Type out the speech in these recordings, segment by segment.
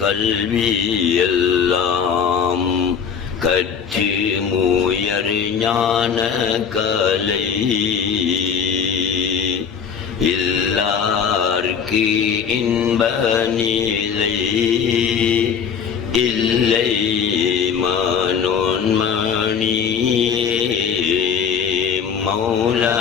கல்வி எல்லாம் கற்று முயர் ஞான கலை எல்லார்க்கு இன்ப நிலை இல்லை மனோன்மணி மௌலா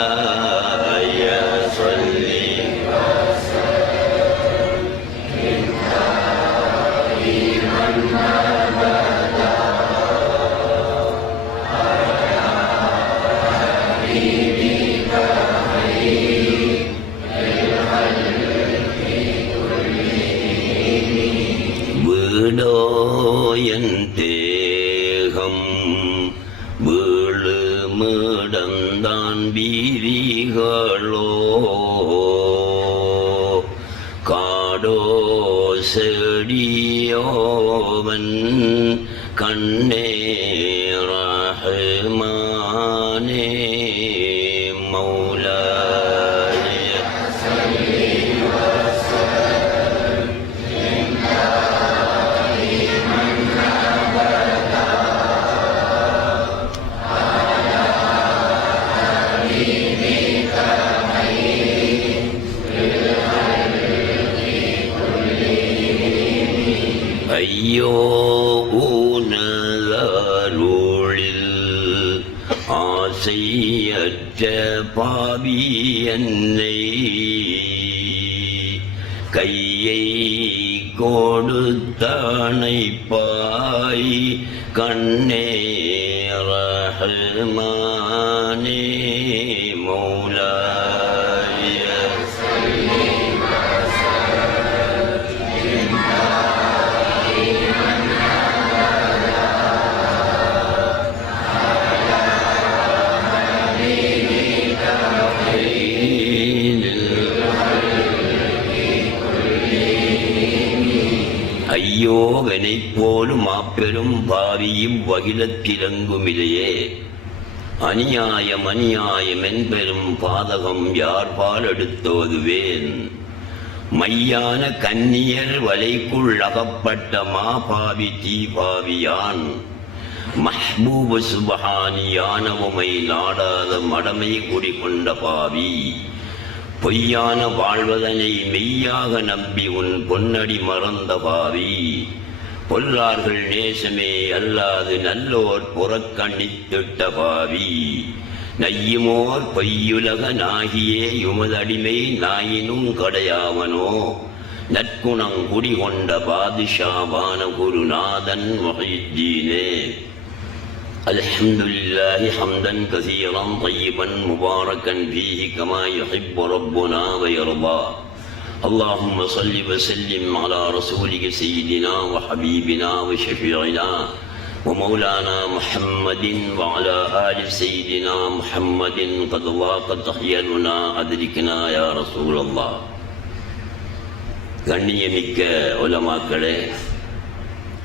தேகம் வீழுமிடந்தான் வீதிகளோ காடோ செடியோவன் கண்ணே ரஹ்மானே மௌலா ஐயோ ஊனருளில் ஆசையற்ற பாவி என்னை கையை கொடுத்தணைப்பாய் கண்ணே ரஹ்மானே மௌலா ஐயோவனை போலும் மாப்பெரும் பாவியும் வகிலத்திலங்குமிலையே அநியாயம் அநியாயம் என்பெரும் பாதகம் யார் பாலெடுத்தோதுவேன் மையான கன்னியர் வலைக்குள் அகப்பட்ட மாபாவி தீபாவியான் மஹ்பூப சுபஹானியானவுமை நாடாத மடமை குடிகொண்ட பாவி பொய்யான வாழ்வதனை மெய்யாக நம்பி உன் பொன்னடி மறந்த பாவி பொல்லார்கள் நேசமே அல்லாது நல்லோர் புறக்கணித்திட்ட பாவி நையுமோர் பொய்யுலக நாகியே யுமதடிமை நாயினும் கடையாவனோ நற்குணம் குடிகொண்ட பாதுஷாவான குருநாதன் முஹித்தீனே الحمد لله حمدا كثيرا طيبا مباركا فيه كما يحب ربنا ويرضى اللهم صل وسلم على رسولك سيدنا وحبيبنا وشفيعنا ومولانا محمد وعلى آل سيدنا محمد قد ضاقت أحيالنا أدركنا يا رسول الله கண்ணியமிக்க உலமாக்களே,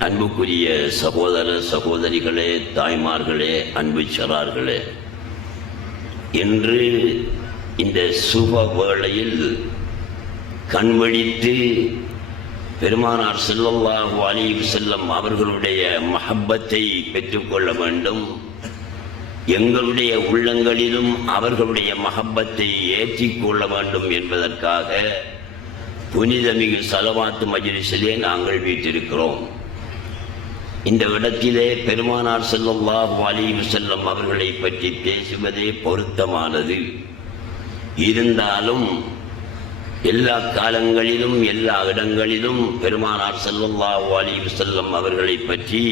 அன்புக்குரிய சகோதர சகோதரிகளே, தாய்மார்களே, அன்பு சரார்களே, இன்று இந்த சுப வேளையில் கண்வழித்து பெருமானார் ஸல்லல்லாஹு அலைஹி வஸல்லம் அவர்களுடைய மஹப்பத்தை பெற்றுக்கொள்ள வேண்டும். எங்களுடைய உள்ளங்களிலும் அவர்களுடைய மஹப்பத்தை ஏற்றிக்கொள்ள வேண்டும் என்பதற்காக புனிதமிகு ஸலவாத்து மஜ்லிஸிலே நாங்கள் வீற்றிருக்கிறோம். இந்த இடத்திலே பெருமானார் ஸல்லல்லாஹு அலைஹி வஸல்லம் அவர்களை பற்றி பேசுவதே பொருத்தமானது. இருந்தாலும் எல்லா காலங்களிலும் எல்லா இடங்களிலும் பெருமானார் ஸல்லல்லாஹு அலைஹி வஸல்லம் அவர்களை பற்றி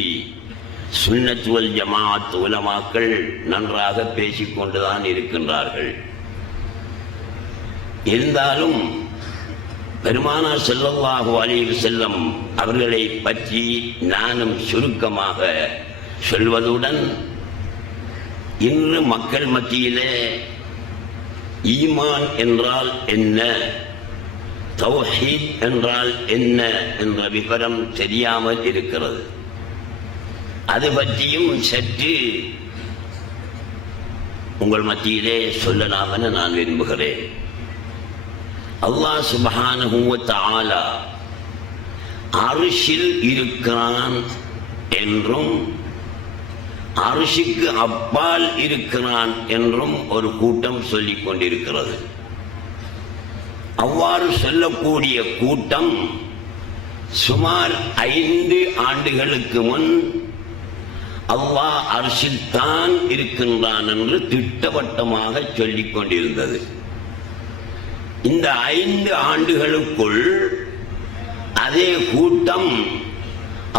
சுன்னத் வல் ஜமாஅத் உலமாக்கள் நன்றாக பேசிக்கொண்டுதான் இருக்கின்றார்கள். இருந்தாலும் பெருமானார் ஸல்லல்லாஹு அலைஹி வஸல்லம் அவர்களை பற்றி நானும் சுருக்கமாக சொல்வதுடன் இன்று மக்கள் மத்தியிலே ஈமான் என்றால் என்ன, தௌஹீத் என்றால் என்ன என்ற விவரம் தெரியாமல் இருக்கிறது. அது பற்றியும் சற்று உங்கள் மத்தியிலே சொல்லலாம் என நான் விரும்புகிறேன். அல்லாஹ் சுப்ஹானஹு வ தஆலா அர்ஷில் இருக்கிறான் என்றும் அர்ஷுக்கு அப்பால் இருக்கிறான் என்றும் ஒரு கூட்டம் சொல்லிக் கொண்டிருக்கிறது. அவ்வாறு சொல்லக்கூடிய கூட்டம் சுமார் 5 ஆண்டுகளுக்கு முன் அல்லாஹ் அர்ஷில் தான் இருக்கின்றான் என்று திட்டவட்டமாக சொல்லிக் கொண்டிருந்தது. இந்த 5 ஆண்டுகளுக்குள் அதே கூட்டம்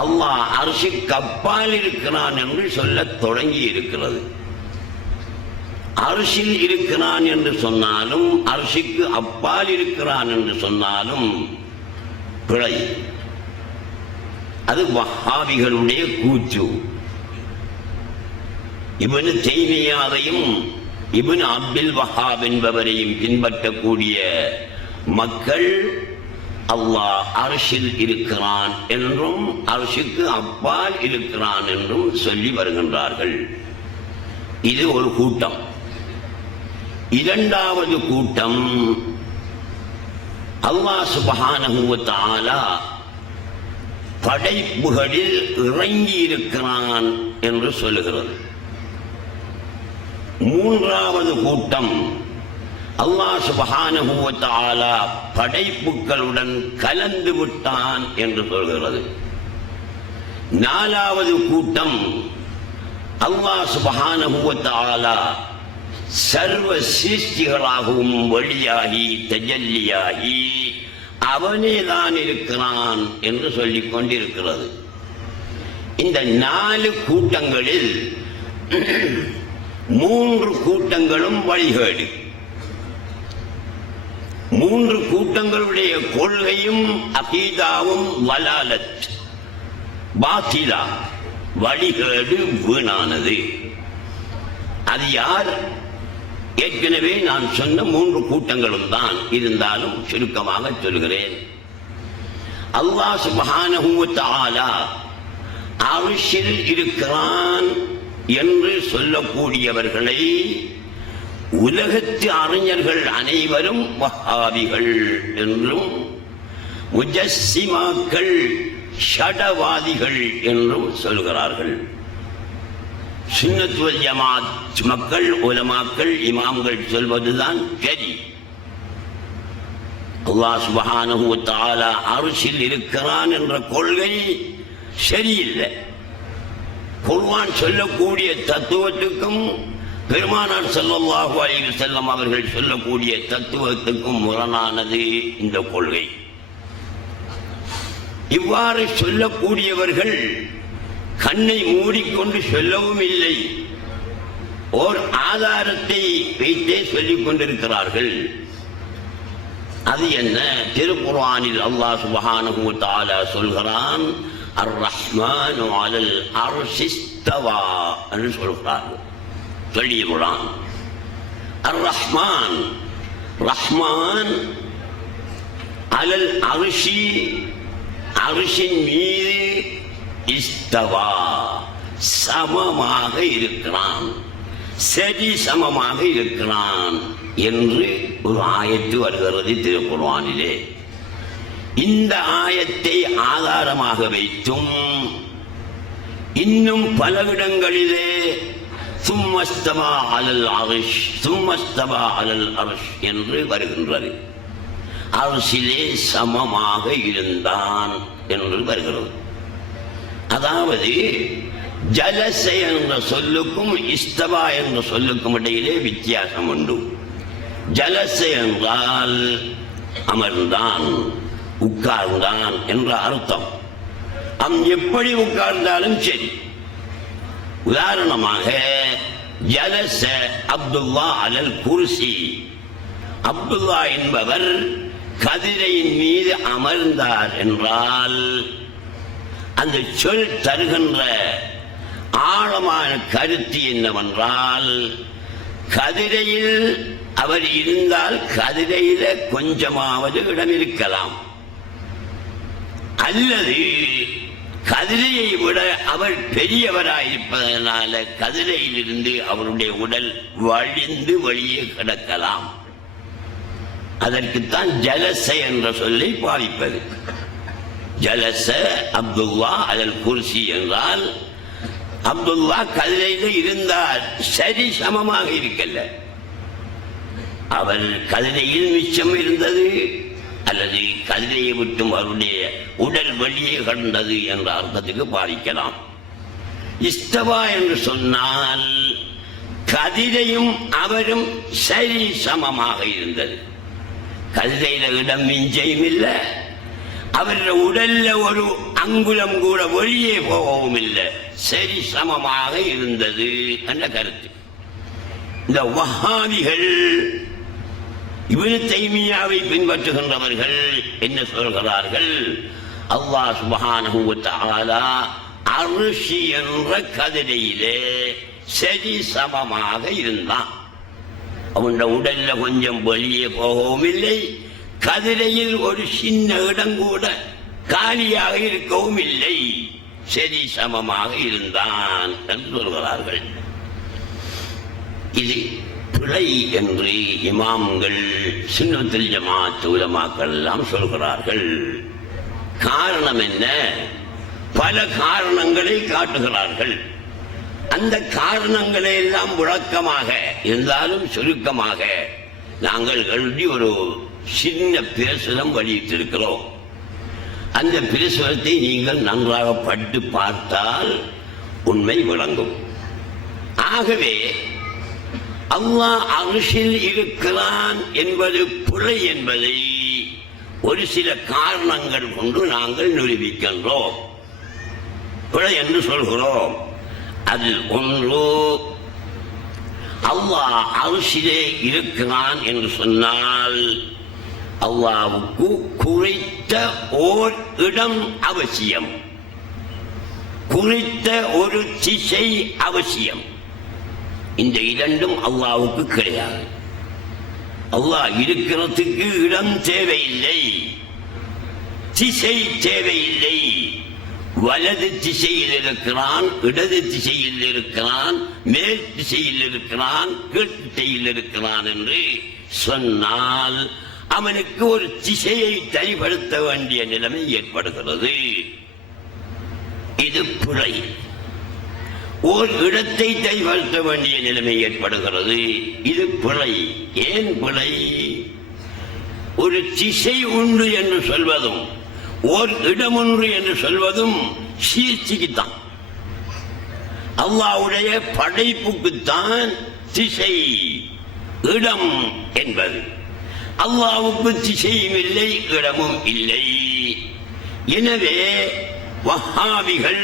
அல்லாஹ் அர்ஷுக்கு அப்பால் இருக்கிறான் என்று சொல்லத் தொடங்கி இருக்கிறது. அர்ஷில் இருக்கிறான் என்று சொன்னாலும் அர்ஷுக்கு அப்பால் இருக்கிறான் என்று சொன்னாலும் பிழை. அது வஹாபிகளுடைய கூற்று. இப்னு தைமிய்யாவையும் இப்னு அப்துல் வஹாப் என்பவரையும் பின்பற்றக்கூடிய மக்கள் அல்லாஹ் அர்ஷில் இருக்கிறான் என்றும் அர்ஷுக்கு அப்பால் இருக்கிறான் என்றும் சொல்லி வருகின்றார்கள். இது ஒரு கூட்டம். இரண்டாவது கூட்டம் அல்லாஹ் சுப்ஹானஹு வ தஆலா படைப்புகளில் இறங்கி இருக்கிறான் என்று சொல்லுகிறது. மூன்றாவது கூட்டம் அல்லாஹ் சுப்ஹானஹு வ தஆலா படைப்புகளுடன் கலந்து விட்டான் என்று சொல்கிறது. நாலாவது கூட்டம் அல்லாஹ் சுப்ஹானஹு வ தஆலா சர்வ சிருஷ்டிகளாகவும் வெளியாகி தஜல்லியாகி அவனேதான் இருக்கிறான் என்று சொல்லிக் கொண்டிருக்கிறது. இந்த 4 கூட்டங்களில் 3 கூட்டங்களும் வழிகேடு. 3 கூட்டங்களுடைய கொள்கையும் அகீதாவும் வலாலத், பாத்திலா, வழிகேடு, வீணானது. அது யார்? ஏற்கனவே நான் சொன்ன 3 கூட்டங்களும் தான். இருந்தாலும் சுருக்கமாக சொல்கிறேன். அல்லாஹ் சுப்ஹானஹு வ தஆலா அர்ஷில் இருக்கிறான் என்று சொல்லக்கூடியவர்களை உலகத்து அறிஞர்கள் அனைவரும் வஹாபிகள் என்றும் முஜஸ்ஸிமாக்கள் ஷடவாதிகள் என்றும் சொல்கிறார்கள். சுன்னத் வல் ஜமாஅத் மக்கள், உலமாக்கள், இமாம்கள் சொல்வதுதான் சரி. அல்லாஹ் சுப்ஹானஹு வ தஆலா அர்ஷில் இருக்கிறான் என்ற கொள்கை சரியில்லை. குர்ஆன் சொல்லக்கூடிய தத்துவத்துக்கும் பெருமானார் ஸல்லல்லாஹு அலைஹி வஸல்லம் அவர்கள் சொல்லக்கூடிய தத்துவத்துக்கும் முரணானது இந்த கொள்கை. இவ்வாறு சொல்லக்கூடியவர்கள் கண்ணை மூடிக்கொண்டு சொல்லவும் இல்லை, ஓர் ஆதாரத்தை வைத்தே சொல்லிக் கொண்டிருக்கிறார்கள். அது என்ன? திருக்குர்ஆனில் அல்லாஹ் சுப்ஹானஹு வ தஆலா சொல்கிறான், அர் ரஹ்மானு அலல் அர்ஷி இஸ்தவா என்று சொல்கிறார்கள். சொல்லியுள்ளான் அர் ரஹ்மான், ரஹ்மான் அலல் அர்ஷி, அர்ஷின் மீது, இஸ்தவா சமமாக இருக்கிறான், சரி சமமாக இருக்கிறான் என்று ஒரு ஆயத்து வருகிறது திருக்குர்ஆனிலே. இந்த ஆயத்தை ஆதாரமாக வைத்தும் இன்னும் பல இடங்களிலே சும்ம ஸ்தவா அலல் அர்ஷ் சும்ம ஸ்தவா அலல் அர்ஷ் என்று வருகின்றது. அர்ஷிலே சமமாக இருந்தான் என்று வருகிறது. அதாவது ஜலச என்ற சொல்லுக்கும் இஸ்தவா என்ற சொல்லுக்கும் இடையிலே வித்தியாசம் உண்டு. ஜலச என்றால் அமர்ந்தான், உட்கார்ந்தான் என்ற அர்த்தம். எப்படி உட்கார்ந்தாலும் சரி. உதாரணமாக ஜலச அப்துல்லா அலல் குர்சி, அப்துல்லா என்பவர் கதிரையின் மீது அமர்ந்தார் என்றால் அந்த சொல் தருகின்ற ஆழமான கருத்து என்னவென்றால், கதிரையில் அவர் இருந்தால் கதிரையில கொஞ்சமாவது இடம் இருக்கலாம், அல்லது கதிரையை விட அவர் பெரியவராயிருப்பதனால கதிரையிலிருந்து அவருடைய உடல் வழிந்து வெளியே கிடக்கலாம். அதற்குத்தான் ஜலச என்ற சொல்லை பாவிப்பது. ஜலச அப்துல்லா அலல் குர்சி என்றால் அப்துல்லா கதிரையில் இருந்தார், சரி சமமாக இருக்கல்ல. அவர் கதிரையில் மிச்சம் இருந்தது அல்லது கதிரையை விட்டும் அவருடைய உடல் வெளியே கண்டது என்ற அர்த்தத்துக்கு பாதிக்கலாம். இஸ்தவா என்று சொன்னால் கதிரையும் அவரும் சரி சமமாக இருந்தது. கதிரையில இடம் மிஞ்சையும் இல்லை, அவருடைய உடல்ல ஒரு அங்குலம் கூட வெளியே போகவும் இல்லை, சரி சமமாக இருந்தது என்ற கருத்து. இந்த வஹாபிகள் இப்னு தைமியாவை பின்பற்றுகின்றவர்கள் என்ன சொல்கிறார்கள்? அல்லாஹ் சுப்ஹானஹு வ தஆலா அர்ஷ் என்ற கதிரையிலே சரி சமமாக இருந்தான். அவனுடைய உடல்ல கொஞ்சம் வெளியே போகவும் இல்லை, கதிரையில் ஒரு சின்ன இடம் கூட காலியாக இருக்கவும் இல்லை, சரி சமமாக இருந்தான் என்று சொல்கிறார்கள். இது பிழை என்று இமாம்கள் சுன்னத்துல் ஜமாஅத் உலமாக்கள் எல்லாம் சொல்கிறார்கள். காரணம் என்ன? பல காரணங்களை காட்டுகிறார்கள். அந்த காரணங்களை எல்லாம் விளக்கமாக இருந்தாலும் சுருக்கமாக நாங்கள் எழுதி ஒரு சின்ன பிரசுரம் வெளியிட்டிருக்கிறோம். அந்த பிரசுரத்தை நீங்கள் நன்றாக பட்டு பார்த்தால் உண்மை விளங்கும். ஆகவே அல்லாஹ் அர்ஷில் இருக்கிறான் என்பது பிழை என்பதை ஒரு சில காரணங்கள் கொண்டு நாங்கள் நிரூபிக்கின்றோம். பிழை என்று சொல்கிறோம். அதில் ஒன்று, அல்லாஹ் அர்ஷிலே இருக்கிறான் என்று சொன்னால் அல்லாஹ்வுக்கு குறித்த ஓர் இடம் அவசியம், குறித்த ஒரு திசை அவசியம். இந்த இரண்டும் அல்லாஹ்வுக்கு கிடையாது. அல்லாஹ் இருக்கிறதுக்கு இடம் தேவையில்லை, திசை தேவையில்லை. வலது திசையில் இருக்கிறான், இடது திசையில் இருக்கிறான், மேல் திசையில் இருக்கிறான், கீழ் திசையில் இருக்கிறான் என்று சொன்னால் அவனுக்கு ஒரு திசையை சரிபடுத்த வேண்டிய நிலைமை ஏற்படுகிறது. இது பிழை. ஓர் இடத்தை சரிபடுத்த வேண்டிய நிலைமை ஏற்படுகிறது. இது பிழை. ஏன் பிழை? ஒரு திசை உண்டு என்று சொல்வதும் ஓர் இடம் ஒன்று என்று சொல்வதும் சீர்ச்சிக்குத்தான். அல்லாஹ்வுடைய படைப்புக்குத்தான் திசை இடம் என்பது. அல்லாஹ்வுக்கு திசையும் இல்லை, இடமும் இல்லை. எனவே வஹாபிகள்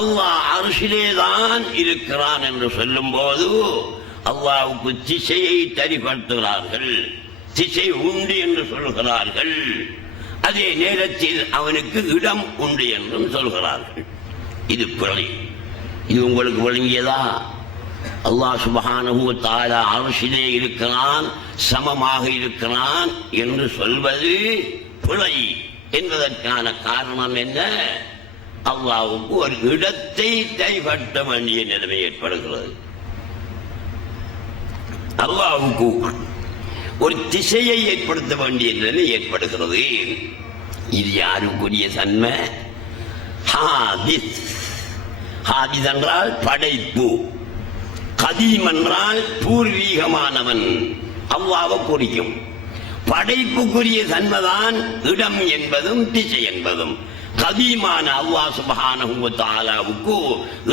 அல்லாஹ் அர்ஷிலேதான் இருக்கிறான் என்று சொல்லும் போது அல்லாஹ்வுக்கு திசையை சரிபடுத்துகிறார்கள், திசை உண்டு என்று சொல்கிறார்கள். அதே நேரத்தில் அவனுக்கு இடம் உண்டு என்றும் சொல்கிறார்கள். இது பிழை. இது உங்களுக்கு விளங்கியதா? அல்லாஹ் சுப்ஹானஹு வ தஆலா அர்ஷிலே இருக்கிறான், சமமாக இருக்கிறான் என்று சொல்வது பிழை என்பதற்கான காரணம் என்ன? அல்லாஹ்வுக்கு ஒரு இடத்தை கைப்பற்ற வேண்டிய நிலைமை ஏற்படுகிறது. அல்லாஹ்வுக்கு ஒரு திசையை ஏற்படுத்த வேண்டிய நிலை ஏற்படுகிறது. இது யாருக்குரிய தன்மை? ஹாதிஸ். ஹாதிஸ் என்றால் படைப்பு. கதீம் என்றால் பூர்வீகமானவன், அல்லாஹ்வை குறிக்கும். படைப்புக்குரிய தன்மைதான் இடம் என்பதும் திசை என்பதும். கதீமான அல்லாஹ் சுப்ஹானஹு வ தஆலாவுக்கு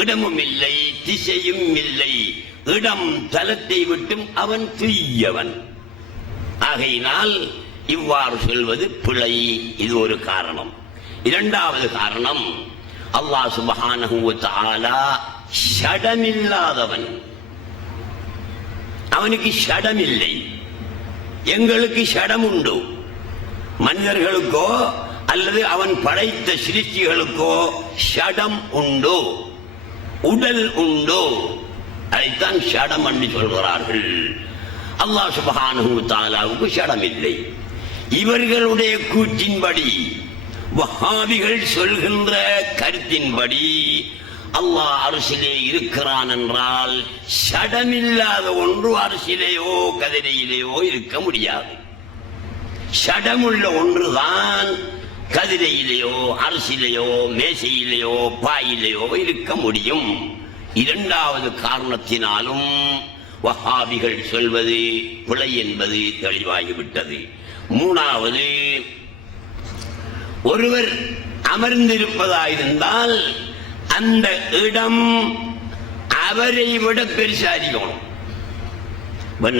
இடமும் இல்லை, திசையும் இல்லை. இடம் தலத்தை விட்டும் அவன் தூயவன். ஆகையினால் இவ்வாறு சொல்வது பிழை. இது ஒரு காரணம். இரண்டாவது காரணம், அல்லாஹ் சுப்ஹானஹு வ தஆலா ஷடமில்லாதவன். அவனுக்கு ஷடம் இல்லை. எங்களுக்கு ஷடம் உண்டு. மனிதர்களுக்கோ அல்லது அவன் படைத்த சிருஷ்டிகளுக்கோ ஷடம் உண்டு, உடல் உண்டு. அதைத்தான் ஷடம் என்று சொல்கிறார்கள். அல்லாஹ் சுப்ஹானஹு வ தஆலாவுக்கு ஷடம் இல்லை. இவர்களுடைய கூற்றின்படி, வஹாபிகள் சொல்கின்ற கருத்தின்படி, அல்லாஹ் அர்ஷிலே இருக்கிறான் என்றால் ஷடமில்லாத ஒன்று அர்ஷிலேயோ கதிரையிலேயோ இருக்க முடியாது. ஷடமுள்ள ஒன்றுதான் கதிரையிலேயோ அரிசியிலேயோ மேசையிலேயோ பாயிலேயோ இருக்க முடியும். இரண்டாவது காரணத்தினாலும் வஹாபிகள் சொல்வது பிழை என்பது தெளிவாகிவிட்டது. மூணாவது, ஒருவர் அமர்ந்திருப்பதாயிருந்தால் அந்த இடம் அவரை விட பெருசாரிக்கணும்.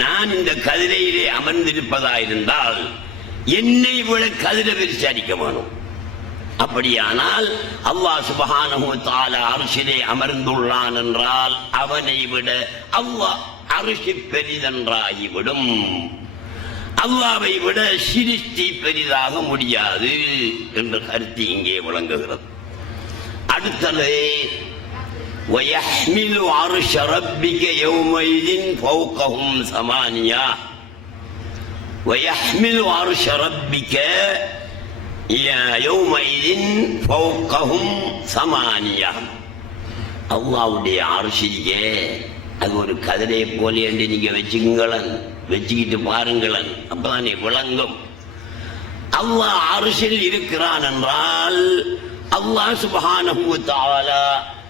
நான் இந்த கதிரையிலே அமர்ந்திருப்பதாயிருந்தால் என்னை விட கதிரை பெருசாரிக்க வேணும். அப்படியானால் அல்லாஹ் சுப்ஹானஹு வ தஆலா அர்ஷிலே அமர்ந்துள்ளான் என்றால் அவனை விட அல்லாஹ் அர்ஷ் பெரிதென்றாகிவிடும். அல்லாஹ்வை விட சிருஷ்டி பெரிதாக முடியாது என்ற கருத்து இங்கே விளங்குகிறது. அடுத்தது, وَيَحْمِلُ عَرْشَ رَبِّكَ يَوْمَئِذٍ فَوْقَهُمْ ثَمَانِيَةٌ وَيَحْمِلُ عَرْشَ رَبِّكَ يَوْمَئِذٍ فَوْقَهُمْ ثَمَانِيَةٌ. அல்லாஹ்வுடைய அர்ஷிலே அது ஒரு கதிரை போல என்று நீங்க வச்சுக்கிட்டு பாருங்களேன், அப்பதானே விளங்கும். அல்லாஹ் அர்ஷில் இருக்கிறான் என்றால் அல்லாஹ் சுப்ஹானஹு வ தஆலா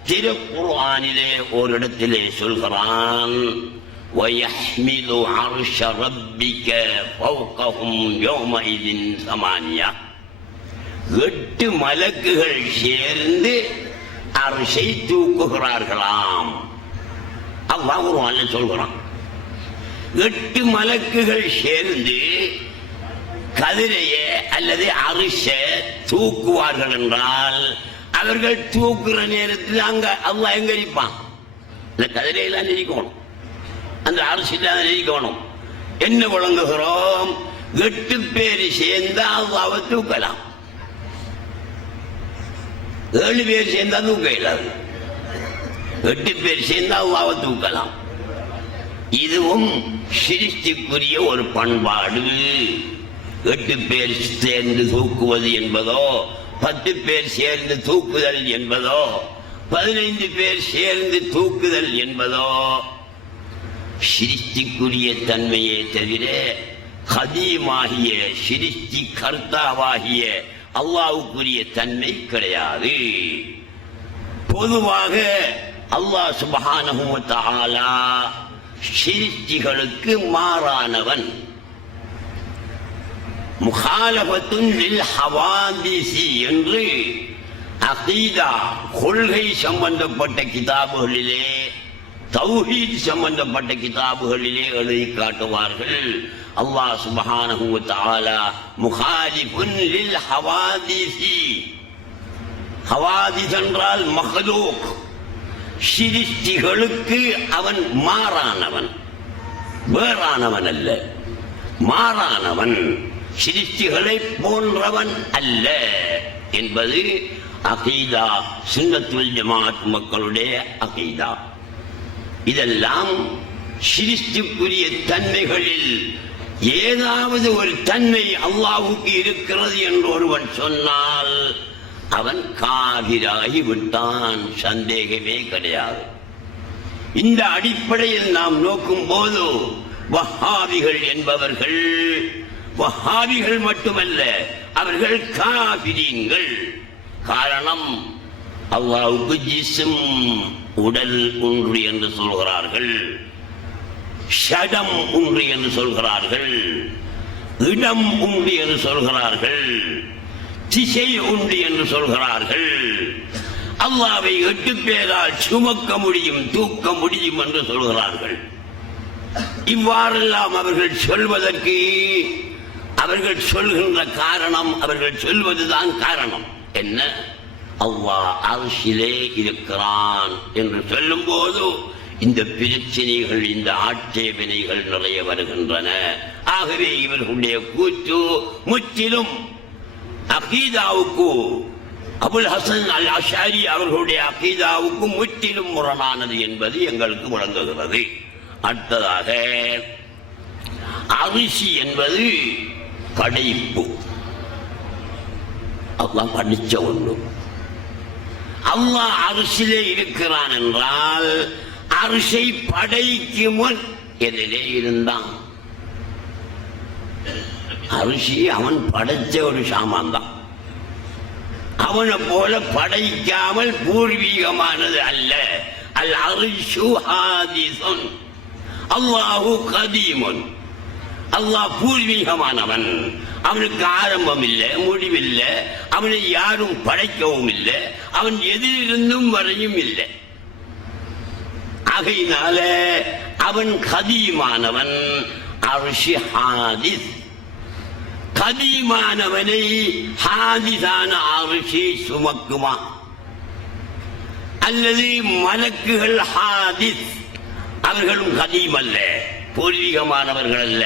திருக்குர்ஆனிலே ஒரு இடத்திலே சொல்கிறான், وَيَحْمِلُ عَرْشَ رَبِّكَ فَوْقَهُمْ يَوْمَئِذٍ ثَمَانِيَةٌ. 8 மலக்குகள் சேர்ந்து அர்ஷை தூக்குகிறார்களாம். அல்லாஹ் குர்ஆன்ல சொல்கிறான், 8 மலக்குகள் சேர்ந்து கதிரைய அல்லது அரிச தூக்குவார்கள் என்றால் அவர்கள் தூக்குற நேரத்தில் அங்க அல்லாஹ் எங்க இருப்பான்? இந்த கதிரையெல்லாம் இருக்கணும், அந்த அரிசிதான் இருக்கணும். என்ன விளங்குகிறோம்? 8 பேர் சேர்ந்தா அல்லாஹ்வை தூக்கலாம், 7 பேர் சேர்ந்தா தூக்க இயலாது. 8 பேர் சேர்ந்தா அல்லாஹ்வை தூக்கலாம். இதுவும் சிருஷ்டிக்குரிய ஒரு பண்பாடு. 8 பேர் சேர்ந்து தூக்குவது என்பதோ, 10 பேர் சேர்ந்து தூக்குதல் என்பதோ, 15 பேர் சேர்ந்து தூக்குதல் என்பதோ சிருஷ்டிக்குரிய தன்மையே தவிர கதீமாகிய சிருஷ்டி கர்த்தாவாகிய அல்லாஹ்வுக்குரிய தன்மை கிடையாது. பொதுவாக அல்லாஹ் சுப்ஹானஹு வ தஆலா சிருஷ்டிகளுக்கு மாறானவன். முகாலபத்துன் லில் ஹவாதிசி என்று அகீதா கொள்கை சம்பந்தப்பட்ட கிதாபுகளிலே, தௌஹீத் சம்பந்தப்பட்ட கிதாபுகளிலே எழுதி காட்டுவார்கள். அல்லாஹ் சுப்ஹானஹு வ தஆலா முகாலிபுன் லில் ஹவாதிசி. ஹவாதிஸ் என்றால் மக்லூக், சிருஷ்டிகளுக்கு அவன் மாறானவன், வேறானவன் அல்ல, மாறானவன், சிருஷ்டிகளை போன்றவன் அல்ல என்பது அகீதா, சுன்னத்துல் ஜமாஅத் மக்களுடைய அகீதா. இதெல்லாம் சிருஷ்டிக்குரிய தன்மைகளில் ஏதாவது ஒரு தன்மை அல்லாஹ்வுக்கு இருக்கிறது என்று ஒருவன் சொன்னால் அவன் காபிராகி விட்டான், சந்தேகமே கிடையாது. இந்த அடிப்படையில் நாம் நோக்கும் போது வஹாபிகள் என்பவர்கள் வஹாபிகள் மட்டுமல்ல, அவர்கள் காபிரீன்கள். காரணம், அல்லாஹ்வுக்கு ஜிஸ்ம் உடல் ஒன்று என்று சொல்கிறார்கள், ஷடம் ஒன்று என்று சொல்கிறார்கள், இடம் உண்டு என்று சொல்கிறார்கள், திசை உண்டு என்று சொல்கிறார்கள். அல்லாஹ்வை 8 பேரால் சுமக்க முடியும், தூக்க முடியும் என்று சொல்கிறார்கள். இவ்வாறெல்லாம் அவர்கள் சொல்வதற்கு அவர்கள் சொல்கின்ற காரணம், அவர்கள் சொல்வதுதான் காரணம் என்ன? அல்லாஹ் அர்ஷிலே இருக்கிறான் என்று சொல்லும் போது இந்த பிரச்சனைகள், இந்த ஆட்சேபனைகள் நிறைய வருகின்றன. ஆகவே இவர்களுடைய கூற்று முற்றிலும் அகீதாவுக்கு, அபுல் ஹசன் அல் அஷாரி அவர்களுடைய அகீதாவுக்கு முற்றிலும் முரணானது என்பது எங்களுக்கு விளங்குகிறது. அடுத்ததாக, அரிசி என்பது படைப்பு, அல்லாஹ் படிச்ச ஒன்று. அல்லாஹ் அரிசிலே இருக்கிறான் என்றால் அரிசை படைக்கு முன் எதிலே இருந்தான்? அரிசி அவன் படைச்ச ஒரு சாமான் தான். அவனை போல படைக்காமல் பூர்வீகமானது அல்ல. அல் அரிஷு ஹாதிஸுன், அல்லாஹு கதீமுன். அல்லாஹ் பூர்வீகமானவன், அவனுக்கு ஆரம்பம் இல்லை, முடிவில்லை, அவனை யாரும் படைக்கவும் இல்லை, அவன் எதிலிருந்தும் வரையும் இல்லை. ஆகையினால அவன் கதீமானவன். அர்ஷி ஹாதிஸ், கதீமானவனை ஹாதிஸான அர்ஷி சுமக்குமா? அல்லது மலக்குகள் ஹாதிஸ், அவர்களும் கதீம் அல்ல, பூர்வீகமானவர்கள் அல்ல.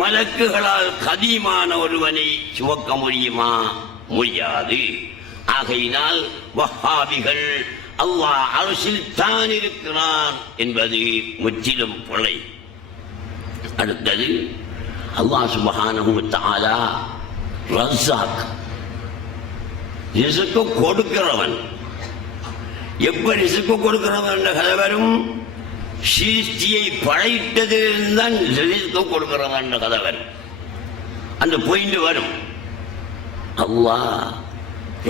மலக்குகளால் கதீமான ஒருவனை சுமக்க முடியுமா? முடியாது. ஆகையினால் வஹாபிகள் அல்லாஹ் அர்ஷில் தான் இருக்கிறான் என்பது முற்றிலும் பிழை. அடுத்தது, அல்லாஹ் சுப்ஹானஹு வ தஆலா ரஸாக், ரிஸ்க் கொடுக்கிறவன். எப்ப ரிஸ்க் கொடுக்கிறவன் என்ற கதை வரும்? சிருஷ்டியை படைத்ததில்தான் ரிஸ்க் கொடுக்கிறவன் என்ற கதை வரும். அந்த பாயிண்ட் வரும். அல்லாஹ்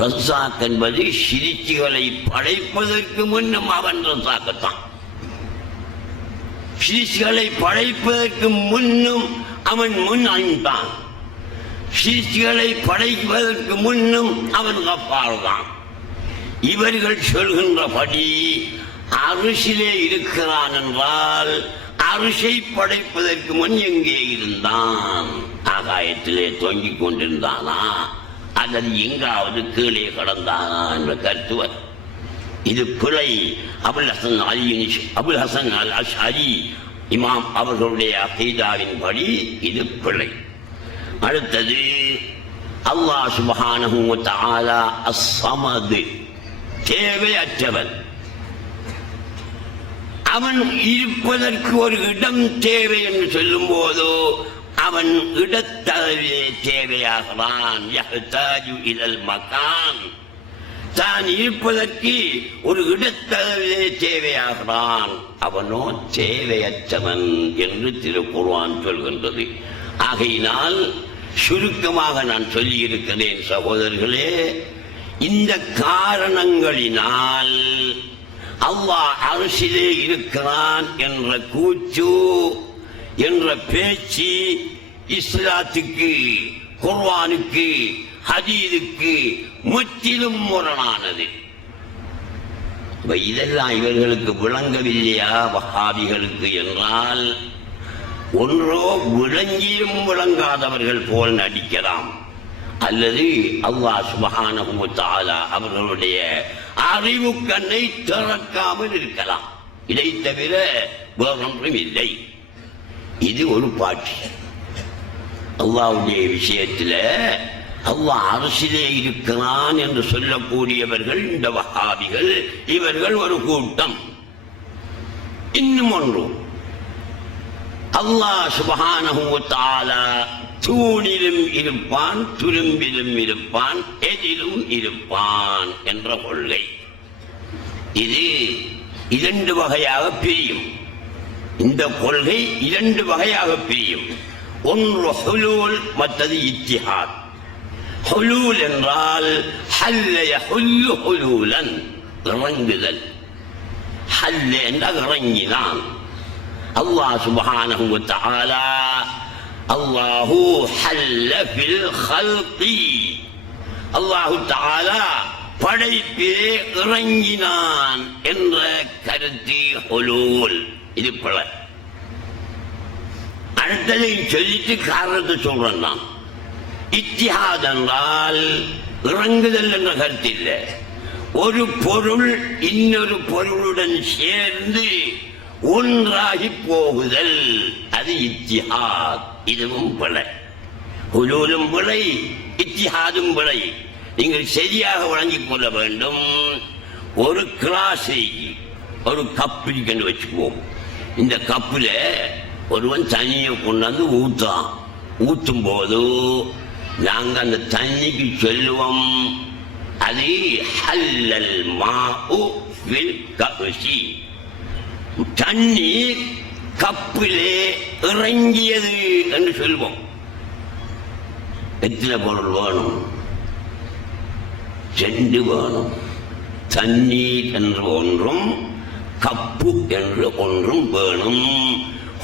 ரஸாக் என்பது சிருஷ்டிகளை படைப்பதற்கு முன்னும் அவன் ரஸாக்கத்தான். சிருஷ்டிகளை படைப்பதற்கு முன்னும் அவன் முன் அழிந்தான். சிருஷ்டிகளை படைப்பதற்கு முன்னும் அவன் கஃபார் தான். இவர்கள் சொல்கின்றபடி அரிசிலே இருக்கிறான் என்றால் அரிசை படைப்பதற்கு முன் எங்கே இருந்தான்? ஆகாயத்திலே தொங்கிக் கொண்டிருந்தானா அல்லது எங்காவது கீழே கடந்தானா என்ற கருத்துவர். இது பிழை. அபுல் ஹசன் அல் அஷ்அரி இமாம் அவர்களுடைய அகீதாவின் படி இது பிழை. அடுத்தது, அல்லாஹ் சுப்ஹானஹு வ தஆலா அஸ்-ஸமத், தேவையற்றவன். அவன் இருப்பதற்கு ஒரு இடம் தேவை என்று சொல்லும் போது அவன் இடத்தளவே தேவையாகிறான். யஹ்தாஜு இலல் மகான், தான் இருப்பதற்கு ஒரு இடத்தளவே தேவையாகிறான். அவனோ தேவையற்றவன் என்று திருக்குர்ஆன் சொல்கின்றது. ஆகையினால் சுருக்கமாக நான் சொல்லியிருக்கிறேன் சகோதரர்களே, இந்த காரணங்களினால் அல்லாஹ் அர்ஷிலே இருக்கிறான் என்ற கூற்று, என்ற பேச்சு இஸ்லாத்துக்கு, குர்ஆனுக்கு, ஹதீஸுக்கு முற்றிலும் முரணானது. இதெல்லாம் இவர்களுக்கு விளங்கவில்லையா வஹாபிகளுக்கு என்றால், ஒன்றோ விளங்கியும் விளங்காதவர்கள் போல் நடிக்கலாம், அல்லது அல்லாஹ் சுப்ஹானஹு வ தஆலா அவர்களுடைய அறிவு கண்ணை திறக்காமல் இருக்கலாம். இதை தவிர வேறொன்றும் இல்லை. இது ஒரு பாட்டு. அல்லாஹ்வுடைய விஷயத்தில் அல்லாஹ் அர்ஷிலே இருக்கிறான் என்று சொல்லக்கூடியவர்கள் இந்த வஹாபிகள். இவர்கள் ஒரு கூட்டம். இன்னும் ஒன்று, அல்லாஹ் சுப்ஹானஹு வ தஆலா தூணிலும் இருப்பான், துரும்பிலும் இருப்பான், எதிலும் இருப்பான் என்ற கொள்கை. இது 2 வகையாக பிரியும். இந்த கொள்கை 2 வகையாக பிரியும். ஒன்று ஹுலூல், மற்றது இத்திஹாத். ஹுலூல் என்றால் ஹல்ல யஹுல்லு ஹுலூலன், இறங்குதல். ஹல்ல என்றால் இறங்கினான். அல்லாஹ் சுப்ஹானஹு வ தஆலா அல்லாஹு ஹல்ல ஃபில் ஹல்கி, அல்லாஹு தஆலா படைப்பிலே இறங்கினான் என்ற கருத்து ஹுலூல். இது பல அடுத்ததை சொல்லிட்டு காரணத்தை சொல்றேன் நான். இத்திஹாத் என்றால் இறங்குதல் என்ற கருத்து இல்லை. ஒரு பொருள் இன்னொரு பொருளுடன் சேர்ந்து ஒன்றாகி போகுதல், அது இத்திஹாத். இதுவும் பிழை. ஹுலூலும் பிழை, இத்திஹாதும் பிழை. நீங்கள் சரியாக வழங்கிக் கொள்ள வேண்டும். ஒரு கிளாஸை ஒரு கப்பில் வச்சுக்குவோம். இந்த கப்பில் ஒருவன் தண்ணியை கொண்டாந்து ஊத்தான். ஊத்தும் போது நாங்க அந்த தண்ணிக்கு சொல்லுவோம், அது ஹல்லல் மாஉ ஃபில் கஃபி, தண்ணீர் கப்பிலே இறங்கியது என்று சொல்வோம். எத்தனை பொருள் வேணும்? 2 வேணும். தண்ணீர் என்று ஒன்றும் கப்பு என்று ஒன்றும் வேணும்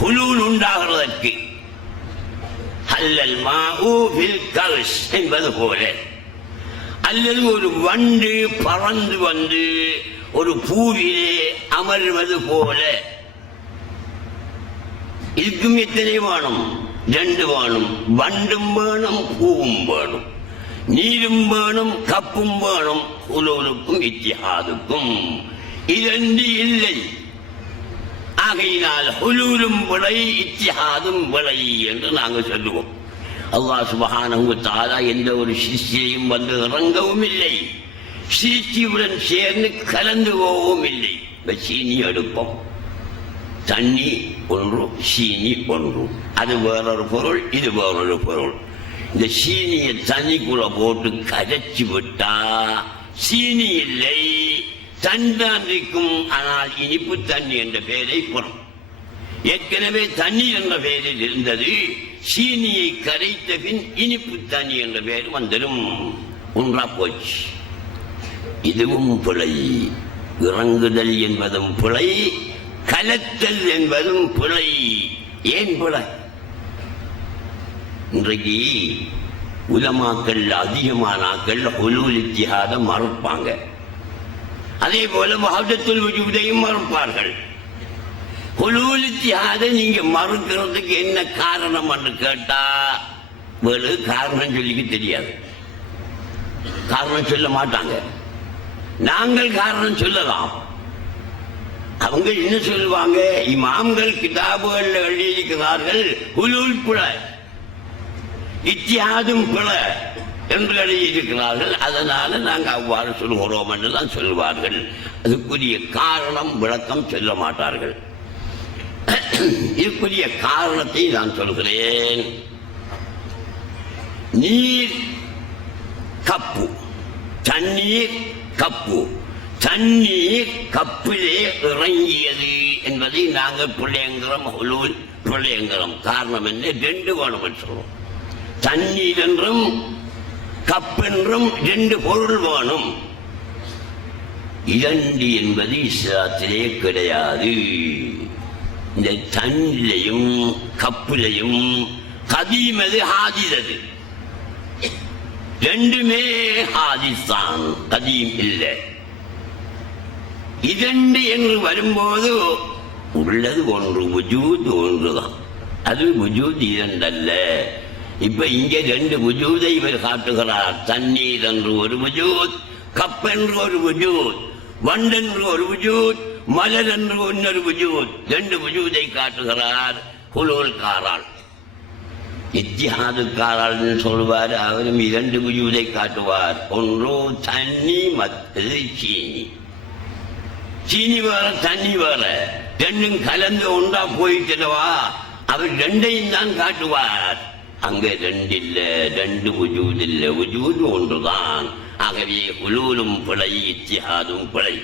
ஹுலூல் உண்டாகிறதற்கு. ஹல்லல் மாஉ ஃபில் கஃப் என்பது போல, அல்லது ஒரு வண்டு பறந்து வந்து ஒரு பூவிலே அமர்வது போல. இதுக்கும் எத்தனை வேணும்? 2 வேணும். வண்டும் வேணும், பூவும் வேணும், நீரும் வேணும், கப்பும் வேணும். ஹுலூலுக்கும் இத்திஹாதுக்கும் 2 இல்லை. ஆகையினால் ஹுலூலும் பிழை, இத்திஹாதும் பிழை என்று நாங்கள் சொல்லுவோம். அல்லாஹ் சுப்ஹானஹு வ தஆலா எந்த ஒரு சிருஷ்டியையும் வந்து இறங்கவும் இல்லை, சிருஷ்டியுடன் சேர்ந்து கலந்து போகவும் இல்லை. சீனி எடுப்போம், தண்ணி ஒன்று, சீனி ஒன்று. அது வேறொரு பொருள், இது வேறொரு பொருள். இந்த சீனியை தண்ணிக்குள்ள போட்டு கரைச்சி விட்டா சீனி இல்லை, தன்தான் இருக்கும். ஆனால் இனிப்பு தண்ணி என்ற பெயரை பெறும். ஏற்கனவே தண்ணீர் என்ற பெயரில் இருந்தது, சீனியை கரைத்த பின் இனிப்பு தண்ணி என்ற பெயர் வந்துடும். ஒன்றா போச்சு. இதுவும் பிழை. இறங்குதல் என்பதும் பிழை, கலத்தல் என்பதும் பிழை. ஏன் பிழை? இன்றைக்கு உலமாக்கள் அதிகமானாக்கள் ஹுலூல் இத்திஹாத மறுப்பாங்க. அதே போல வஹ்தத்துல் வஜூதையும் மறுப்பார்கள். ஹுலூல் இத்திஹாதை நீங்க மறுக்கிறதுக்கு என்ன காரணம் என்று கேட்டா வேறு காரணம் சொல்லிக்க தெரியாது. காரணம் சொல்ல மாட்டாங்க. நாங்கள் காரணம் சொல்லலாம். அவங்க என்ன சொல்லுவாங்க? இமாம்கள் கிதாபுகள் எழுதியிருக்கிறார்கள் ஹுலூல் பிழை, இத்திஹாதும் பிழை என்று எழுதியிருக்கிறார்கள். அதனால நாங்கள் அவ்வாறு சொல்கிறோம் என்று தான் சொல்வார்கள். அதுக்குரிய காரணம் விளக்கம் சொல்ல மாட்டார்கள். இதுக்குரிய காரணத்தை நான் சொல்கிறேன். நீர் கப்பு, தண்ணீர் கப்பு, தண்ணீர் கப்பிலே இறங்கியது என்பதை நாங்கள் பிள்ளைங்கிறோம், ஹுலூல் பிள்ளைங்கிறோம். காரணம் என்ன? 2 வேணும் என்று சொல்றோம். தண்ணீர் என்றும் கப்பென்றும் 2 பொருள் வேணும். 2 என்பது இஸ்லாத்திலே கிடையாது. இந்த தண்ணிலையும் கப்பிலையும் கதீமது ஹாதிதது, 2மே ஹாதிஸ்தான், கதீம் இல்லை. 2 என்று வரும்போது உள்ளது ஒன்று, வஜூத் ஒன்றுதான். அது வஜூத் 2 அல்ல. இப்ப இங்க 2 வஜூதை இவர் காட்டுகிறார். தண்ணீர் என்று ஒரு வஜூத், கப்பென்று ஒரு வஜூத், வண்டென்று ஒரு வஜூத், மலர் என்று இன்னொரு வஜூத். 2 வஜூதை காட்டுகிறார் ஹுலூல்காரால். இத்திஹாதுக்காரால் சொல்வார். அவரும் 2 வஜூதை காட்டுவார். ஒன்று தண்ணி, மற்றது சீனி. சீனி வேற, தண்ணி வேற, 2ம் கலந்து ஒன்றா போயிட்டவா. அவர் 2ஐயும் தான் காட்டுவார். அங்க 2 இல்ல, 2 வஜூத் இல்ல, வஜூத் ஒன்றுதான். ஆகவே ஹுலூலும் பிழை, இத்திஹாதும் பிழை.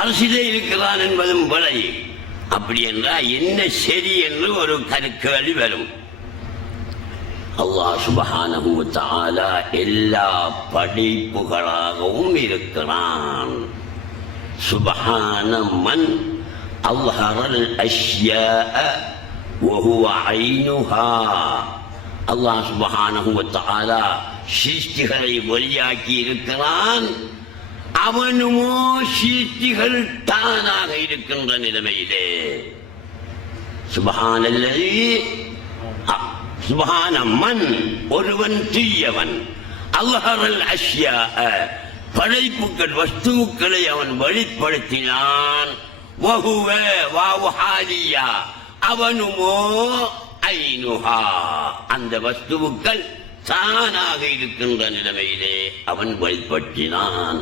அரசிலே இருக்கிறான் என்பதும் பிழை. அப்படி என்றால் என்ன சரி என்று ஒரு கேள்வி வரும். அல்லாஹ் சுப்ஹானஹு வ தஆலா எல்லா படைப்புகளாகவும் இருக்கிறான். சுப்ஹான மன் அல்ஹரல் அஷ்யாஅ வ ஹுவ ஐனுஹா. அல்லாஹ் சுப்ஹானஹு வ தஆலா சிருஷ்டிகளை வெளியாக்கி இருக்கிறான். அவனுமோ சிருஷ்டிகள் தானாக இருக்கின்ற நிலைமையிலே சுப்ஹானல்லதி சுப்ஹான மன் ஒருவன் தீயவன் அல்ஹரல் அஷ்யாஅ படைப்புகள் வஸ்துக்களை அவன் வெளிப்படுத்தினான். வஹுவ வாவு ஹாலியா அவனுமோ ஐனுஹா அந்த வஸ்துக்கள் தானாக இருக்கின்ற நிலைமையிலே அவன் வெளிப்படுத்தினான்.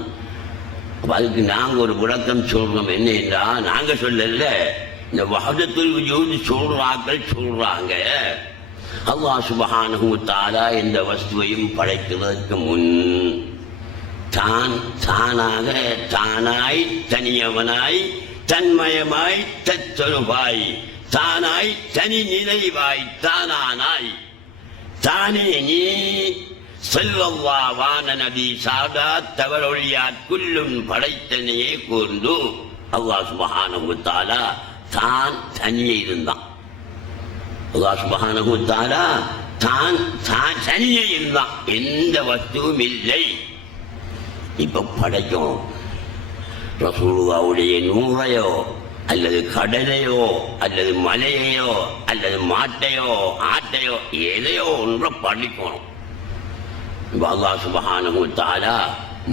அதுக்கு நாங்க ஒரு விளக்கம் சொல்றோம். என்ன என்றால் நாங்க சொல்லல, இந்த வஹதத்துல் வஜூத் சொல்றாக்கள் சொல்றாங்க. அல்லாஹ் சுப்ஹானஹு வ தஆலா எந்த வஸ்துவையும் படைக்கிறதுக்கு முன் தானாய் தனியவனாய் தன்மயமாய் தற்சொலுவாய் தானாய் தனி நினைவாய் தானானாய் தானே நீ செல்வவான நபி சாதா தவறொழியார் குல்லும் படைத்தனையே கூர்ந்து அல்லாஹ் சுப்ஹானஹு வ தஆலா தான் தனியே இருந்தான். அல்லாஹ் சுப்ஹானஹு வ தஆலா தான் தனியே இருந்தான். எந்த வஸ்துவும் இல்லை. இப்ப படைக்கும் ரசூலுல்லாஹ்வுடைய நூறையோ அல்லது கடலையோ அல்லது மலையையோ அல்லது மாட்டையோ ஆட்டையோ எதையோ ஒன்றை படைக்கணும். அல்லாஹ் சுப்ஹானஹு வ தஆலா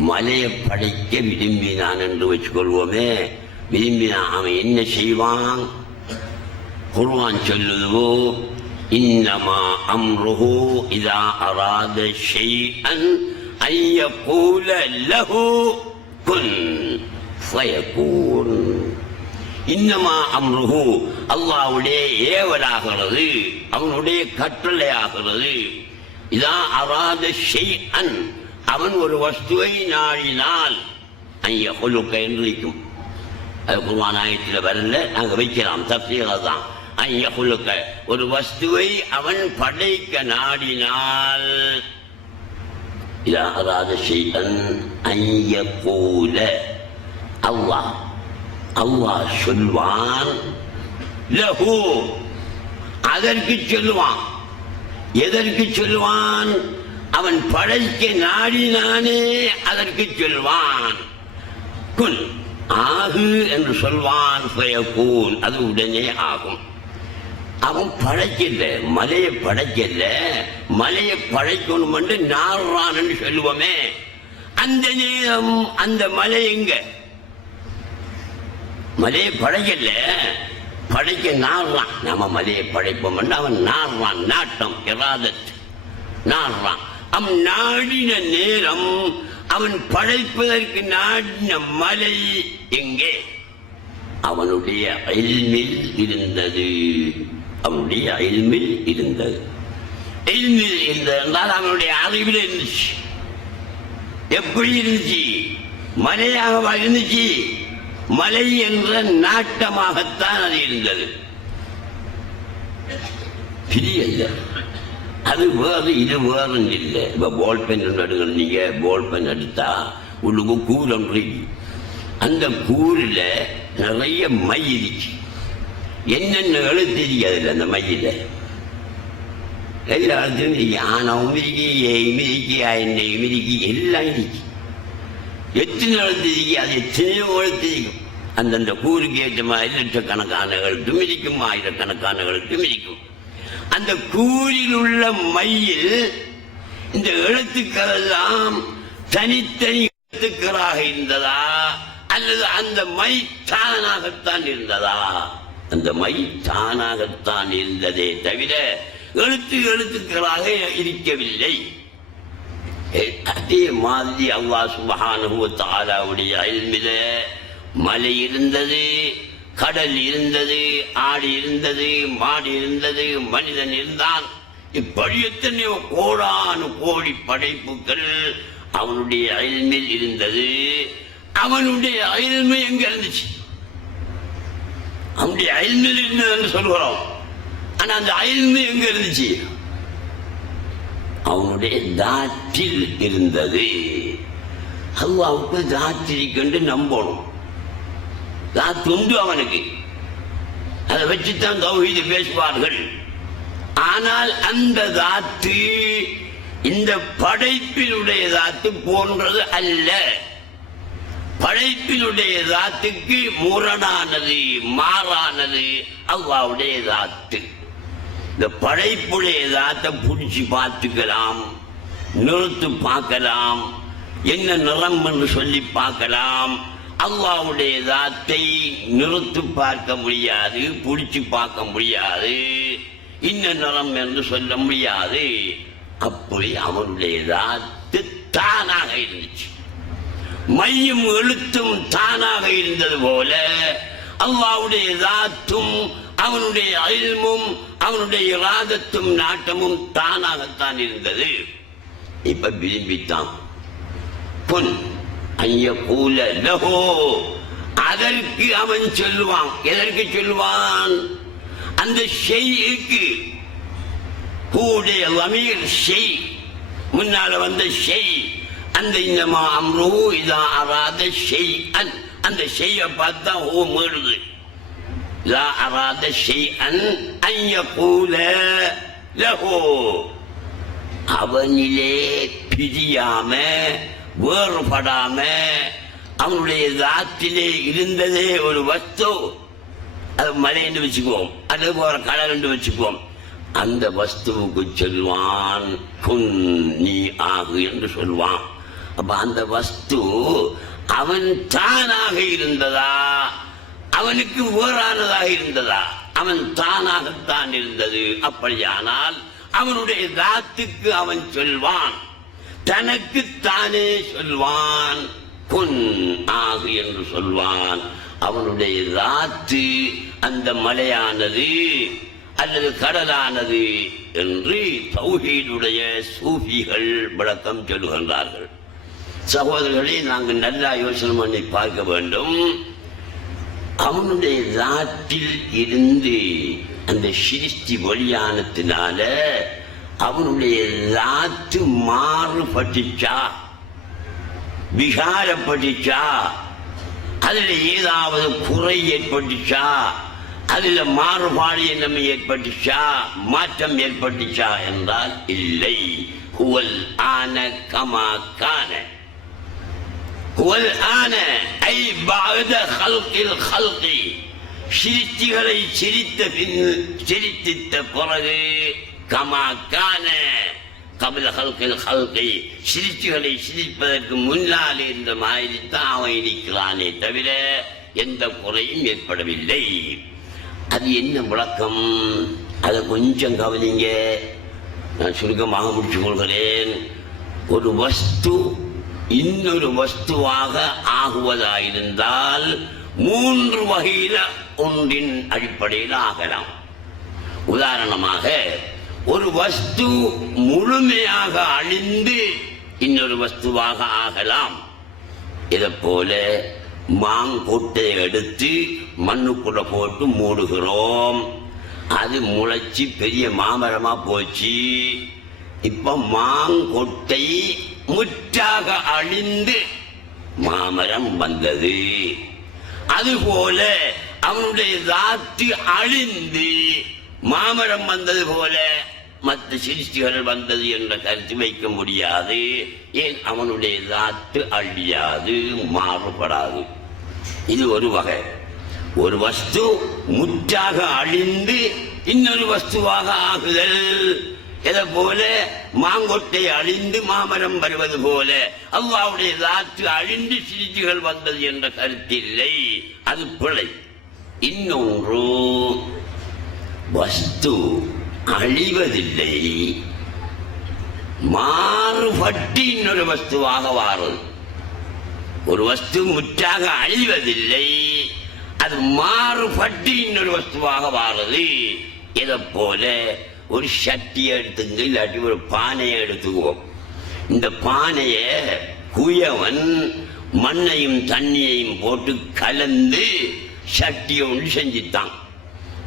மலையை படைக்க விரும்பினான் என்று வச்சுக்கொள்வோமே. விரும்பினான், அவன் என்ன செய்வான்? குர்ஆன் சொல்லுது, இன்னமா அம்ருஹு இதா அராத ஷைஅன் அன் யகூல லஹு குன் ஃபயகூன். இன்னமா அம்ருஹு அல்லாஹ்வுடைய ஏவலாகிறது, அவனுடைய கட்டளையாகிறது. இதா அராத ஷைஅன் அவன் ஒரு வஸ்துவை நாடினால் அன் யகுலுக என்று இருக்கும். அது குர்ஆன் ஆயத்தில் வரல, நாங்கள் வைக்கலாம். தஃசீர் தான். அன் யகுலுக ஒரு வஸ்துவை அவன் படைக்க நாடினால் இதா அராத ஷைஅன் அன் யகூல அல்லாஹ் சொல்வான் லஹு அதற்கு சொல்லுவான். எதற்கு சொல்லுவான்? அவன் படைக்க நாடினானே அதற்கு சொல்வான். குன் ஆகு என்று சொல்வான். ஃபயகூன் அது உடனே ஆகும். அவன் படைக்கல, மலையை படைக்கல. மலையை படைக்கணும் என்று நாடுறான் என்று சொல்லுவோமே. அந்த நேரம் அந்த மலை எங்க? மலையை படைக்கல, படைக்க நாடுறான். நம்ம மலையை படைப்போம் என்று அவன் நாடுறான். நாட்டம் இராதத் நாடுறான். அவன் நாடின நேரம் அவன் படைப்பதற்கு நாடின மலை எங்கே? அவனுடைய இல்மில் இருந்தது. அவனுடைய இல்மில் இருந்தது. இல்மில் இருந்ததால் அவனுடைய அறிவில் இருந்துச்சு. எப்படி இருந்துச்சு? மலையாக இருந்துச்சு. மலை என்ற நாட்டமாகத்தான் அது இருந்தது. பிரியல்ல, அது வேறு இது வேறு இல்லை. இப்ப பால் பென் எடுக்கணும். நீங்க பால் பென் எடுத்தா உள்ளுக்கு கூர் ஒன்று, அந்த கூரில் நிறைய மை இருக்கு. என்னென்ன எழுத்து இருக்கு அதுல? அந்த மையில எல்லா எழுத்தும் இருக்கு. ஆனவும் இருக்கு, ஏயும் இருக்கு, எண்ணெயும் இருக்கு, எல்லாம் இருக்கு. எத்தனை எழுத்து இருக்கு? அது எத்தனையோ எழுத்து இருக்கும். அந்தந்த கூறுக்கு ஏற்ற மாதிரி லட்சக்கணக்கான எழுத்தும் இருக்கும், ஆயிரக்கணக்கான எழுத்தும் இருக்கும். அந்த கூறில் உள்ள மையில் இந்த எழுத்துக்கள் எல்லாம் தனித்தனி எழுத்துக்களாக இருந்ததா அல்லது அந்த மை தானாகத்தான் இருந்ததா? அந்த மை தானாகத்தான் இருந்ததே தவிர எழுத்துக்களாக இருக்கவில்லை. அதே மாதிரி அல்லாஹ் சுப்ஹானஹு வ தஆலாவுடைய இல்மிலே மலை இருந்தது, கடல் இருந்தது, ஆடு இருந்தது, மாடு இருந்தது, மனிதன் இருந்தான். இப்படி எத்தனையோ கோடானு கோடி படைப்புகள் அவனுடைய இல்மில் இருந்தது. அவனுடைய இல்மு எங்க இருந்துச்சு? அவனுடைய இல்மில் இருந்ததுன்னு சொல்கிறோம். ஆனா அந்த இல்மு எங்க இருந்துச்சு? அவனுடைய தாற்றில் இருந்தது. அல்லாஹ்வுக்கு தாற்றிருக்கின்ற நம்பணும். தாத்து உண்டு அவனுக்கு, அதை வச்சுத்தான் தௌஹீது பேசுவார்கள். ஆனால் அந்த தாத்து இந்த படைப்பினுடைய தாத்து போன்றது அல்ல. படைப்பினுடைய தாத்துக்கு முரணானது, மாறானது அல்லாஹ்வுடைய தாத்து. இந்த படைப்புடைய தாத்தை பிடிச்சி பார்த்துக்கலாம், நிறுத்து பார்க்கலாம், என்ன நிறம் என்று சொல்லி பார்க்கலாம். அல்லாஹ்வுடைய தாத்தை நிறுத்து பார்க்க முடியாது, பிடிச்சி பார்க்க முடியாது, இன்ன நிறம் என்று சொல்ல முடியாது. அப்படி அவனுடைய தாத்து தானாக இருந்துச்சு. மையும் எழுத்தும் தானாக இருந்தது போல அல்லாஹ்வுடைய தாத்தும் அவனுடைய இல்மும் அவனுடைய இராதத்தும் நாட்டமும் தானாகத்தான் இருந்தது. இப்ப விரும்பித்தான் பொன் ஐயகூல லஹோ, அதற்கு அவன் சொல்லுவான். எதற்கு சொல்லுவான்? அந்த ஷைக்கு கூடைய லமீர் ஷெய், முன்னால வந்த ஷெய், அந்த இன்னமா அம்ருஹு இதா அராத ஷைஅன், அந்த ஷெய்யை பார்த்தா ஓ மேடுது. லா அராத ஷைஅன் அன் யகூல லஹு, அவனிலே பிரியாம வேறுபடாம அவனுடைய தாத்திலே இருந்ததே ஒரு வஸ்து. அது மலை என்று வச்சுக்குவோம், அது போற கடல் என்று வச்சுக்குவோம். அந்த வஸ்துவுக்கு சொல்வான் குன் நீ ஆகு என்று சொல்வான். அப்ப அந்த வஸ்து அவன் தானாக இருந்ததா, அவனுக்கு வேறானதாக இருந்ததா? அவன் தானாகத்தான் இருந்தது. அப்படியானால் அவனுடைய தாத்துக்கு அவன் சொல்வான், தனக்கு தானே சொல்வான் குன் ஆகு என்று சொல்வான். அவனுடைய தாத்து அந்த மலையானது அல்லது கடலானது என்று தௌஹீதுடைய சூஃபிகள் விளக்கம் சொல்லுகின்றார்கள். சகோதரர்களை நாங்கள் நல்லா யோசனை பண்ணி பார்க்க வேண்டும். அவனுடைய தாட்டில் இருந்து அந்த சிருஷ்டி வழியானத்தினால அவனுடைய தாத்து மாறுபட்டுச்சா, விகாரப்பட்டுச்சா, அதில் ஏதாவது குறை ஏற்பட்டுச்சா, அதில் மாறுபாடு என்னமே ஏற்பட்டுச்சா, மாற்றம் ஏற்பட்டுச்சா என்றால் இல்லை. ஹுவல் ஆன கமா கான, ஹுவல் ஆன ஐ பஅத ஹல்கில் ஹல்கி, சிரிச்சிகளை சிரித்தித்த பிறகு கமா கான கபில ஹல்கில் ஹல்கி, சிரிச்சிகளை சிரிப்பதற்கு முன்னால் இருந்த மாதிரி தான் அவன் இருக்கிறானே தவிர எந்த குறையும் ஏற்படவில்லை. அது என்ன விளக்கம்? அதை கொஞ்சம் கவனிங்க. நான் சுருக்கமாக முடிச்சுக் கொள்கிறேன். ஒரு வஸ்து இன்னொரு வஸ்துவாக ஆகுவதாயிருந்தால் 3 வகையில ஒன்றின் அடிப்படையில் ஆகலாம். உதாரணமாக, ஒரு வஸ்து முழுமையாக அழிந்து இன்னொரு வஸ்துவாக ஆகலாம். இதை போல மாங்கொட்டை எடுத்து மண்ணுக்குள்ள போட்டு மூடுகிறோம், அது முளைச்சி பெரிய மாமரமா போச்சு. இப்ப மாங்கொட்டை முற்றாக அழிந்து மாமரம் வந்தது. அதுபோல அவனுடைய தாத்து அழிந்து மாமரம் வந்தது போல மற்ற சிருஷ்டிகள் வந்தது என்ற கருத்து வைக்க முடியாது. ஏன்? அவனுடைய தாத்து அழியாது, மாறுபடாது. இது ஒரு வகை. ஒரு வஸ்து முற்றாக அழிந்து இன்னொரு வஸ்துவாக ஆகுதல். இதை போல மாங்கொட்டை அழிந்து மாமரம் வருவது போல அல்லாஹ்வுடைய தாத்து அழிந்து சிருஷ்டிகள் வந்தது என்ற கருத்தில்லை, அது பிழை. இன்னொன்று, வஸ்து அழிவதில்லை, மாறுபட்டு இன்னொரு வஸ்துவாக வாரும். ஒரு வஸ்து முற்றாக அழிவதில்லை, அது மாறுபட்டு இன்னொரு வஸ்துவாக வாருது. இதை போல ஒரு சட்டியை எடுத்துங்க, இல்லாட்டி ஒரு பானையை எடுத்துக்குவோம். இந்த பானையை குயவன் மண்ணையும் தண்ணியையும் போட்டு கலந்து சட்டியை ஒன்று செஞ்சுட்டான்.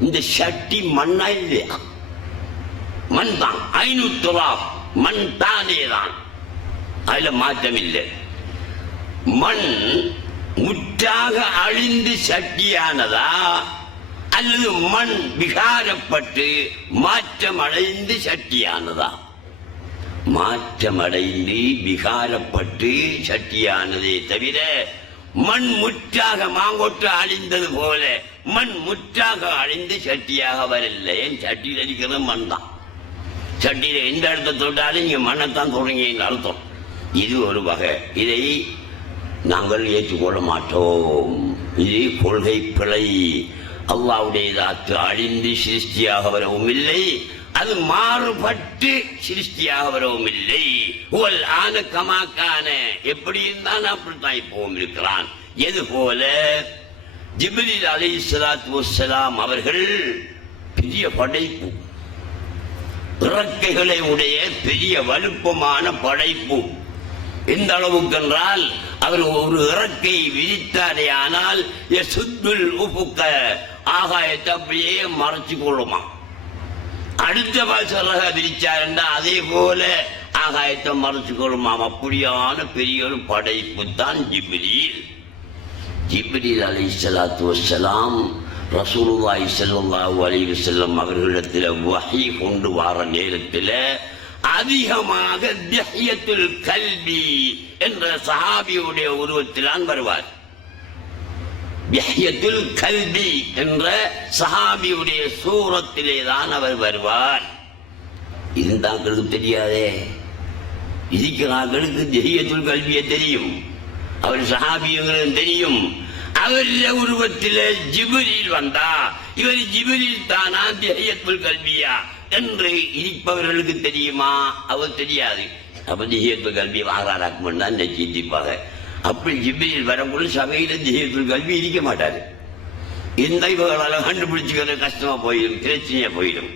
இந்த சட்டி மண்ணா இல்லையா? மண் தான். 500 மண் தானே தான், அதுல மாற்றம் இல்லை. மண் முற்றாக அழிந்து சட்டியானதா அல்லது மண் விகாரப்பட்டு மாற்றமடைந்து சட்டியானதா? மாற்றமடைந்து விகாரப்பட்டு சட்டியானதே தவிர மண் முற்றாக மாங்கொட்டு அழிந்தது போல மண் முற்றாக அழிந்து சட்டியாக வரவில்லை. சட்டியில் இருக்கிற மண் தான். சட்டியில எந்த இடத்தை தொட்டாலும் நீங்க மண்ணைத்தான் தொடங்கின்னு அர்த்தம். இது ஒரு வகை. இதை நாங்கள் ஏற்றுக்கொள்ள மாட்டோம். இது கொள்கை பிழை. அல்லாஹ்வுடைய தாத்து அழிந்து சிருஷ்டியாக வரவும் இல்லை, அது மாறுபட்டு சிருஷ்டியாக வரவும் இல்லை. ஆன கமாக்கான எப்படி இருந்தான் அப்படித்தான் இப்பவும் இருக்கிறான். எது போல ஜிப்ரீல் அலைஹிஸ்ஸலாத்து வஸ்ஸலாம் அவர்கள் பெரிய படைப்பு, இறக்கைகளை உடைய பெரிய வலுப்பமான படைப்பு. எந்த அளவுக்கு என்றால் அவர் ஒரு இறக்கை விரித்தாரே ஆனால் ஆகாயத்தை அப்படியே மறைச்சு கொள்ளுமா. அடுத்த பாசரக விரிச்சாருண்டா அதே போல ஆகாயத்தை மறைச்சு கொள்ளுமாம். அப்படியான பெரிய ஒரு படைப்பு தான் ஜிப்ரீல். ஜிப்ரீல் அலைஹிஸ்ஸலாத்து வஸ்ஸலாம் ரசூலுல்லாஹி ஸல்லல்லாஹு அலைஹி வஸல்லம் அவர்களிடத்தில் வஹீ கொண்டு வர நேரத்தில் அதிகமாக திஹ்யத்துல் கல்பி என்ற சஹாபியுடைய உருவத்தில்தான் வருவார். திஹ்யத்துல் கல்பி என்ற சஹாபியுடைய சூரத்திலே தான் அவர் வருவார். இருந்தாங்களுக்கு தெரியாதே, இருக்கிறார்களுக்கு திஹ்யத்துல் கல்பியை தெரியும், அவர் சஹாபியங்களும் தெரியும். அவருடைய உருவத்தில் ஜிப்ரீல் வந்தா இவர் ஜிப்ரீல் தானா திஹ்யத்துல் கல்பியா என்று இருப்பவர்களுக்கு தெரியுமா? அவர் தெரியாது. அப்ப திஹ்யத்துல் கல்பி வாராராக்கும் தான் சிந்திப்பாங்க. அப்படி ஜிப்ரீல் வரக்குள்ள சபையில திஹ்யத்துல் கல்பி இருக்க மாட்டாரு. இந்த இவர்களால் கண்டுபிடிச்சுக்கிற கஷ்டமா போயிடும், பிரச்சனையா போயிடும்.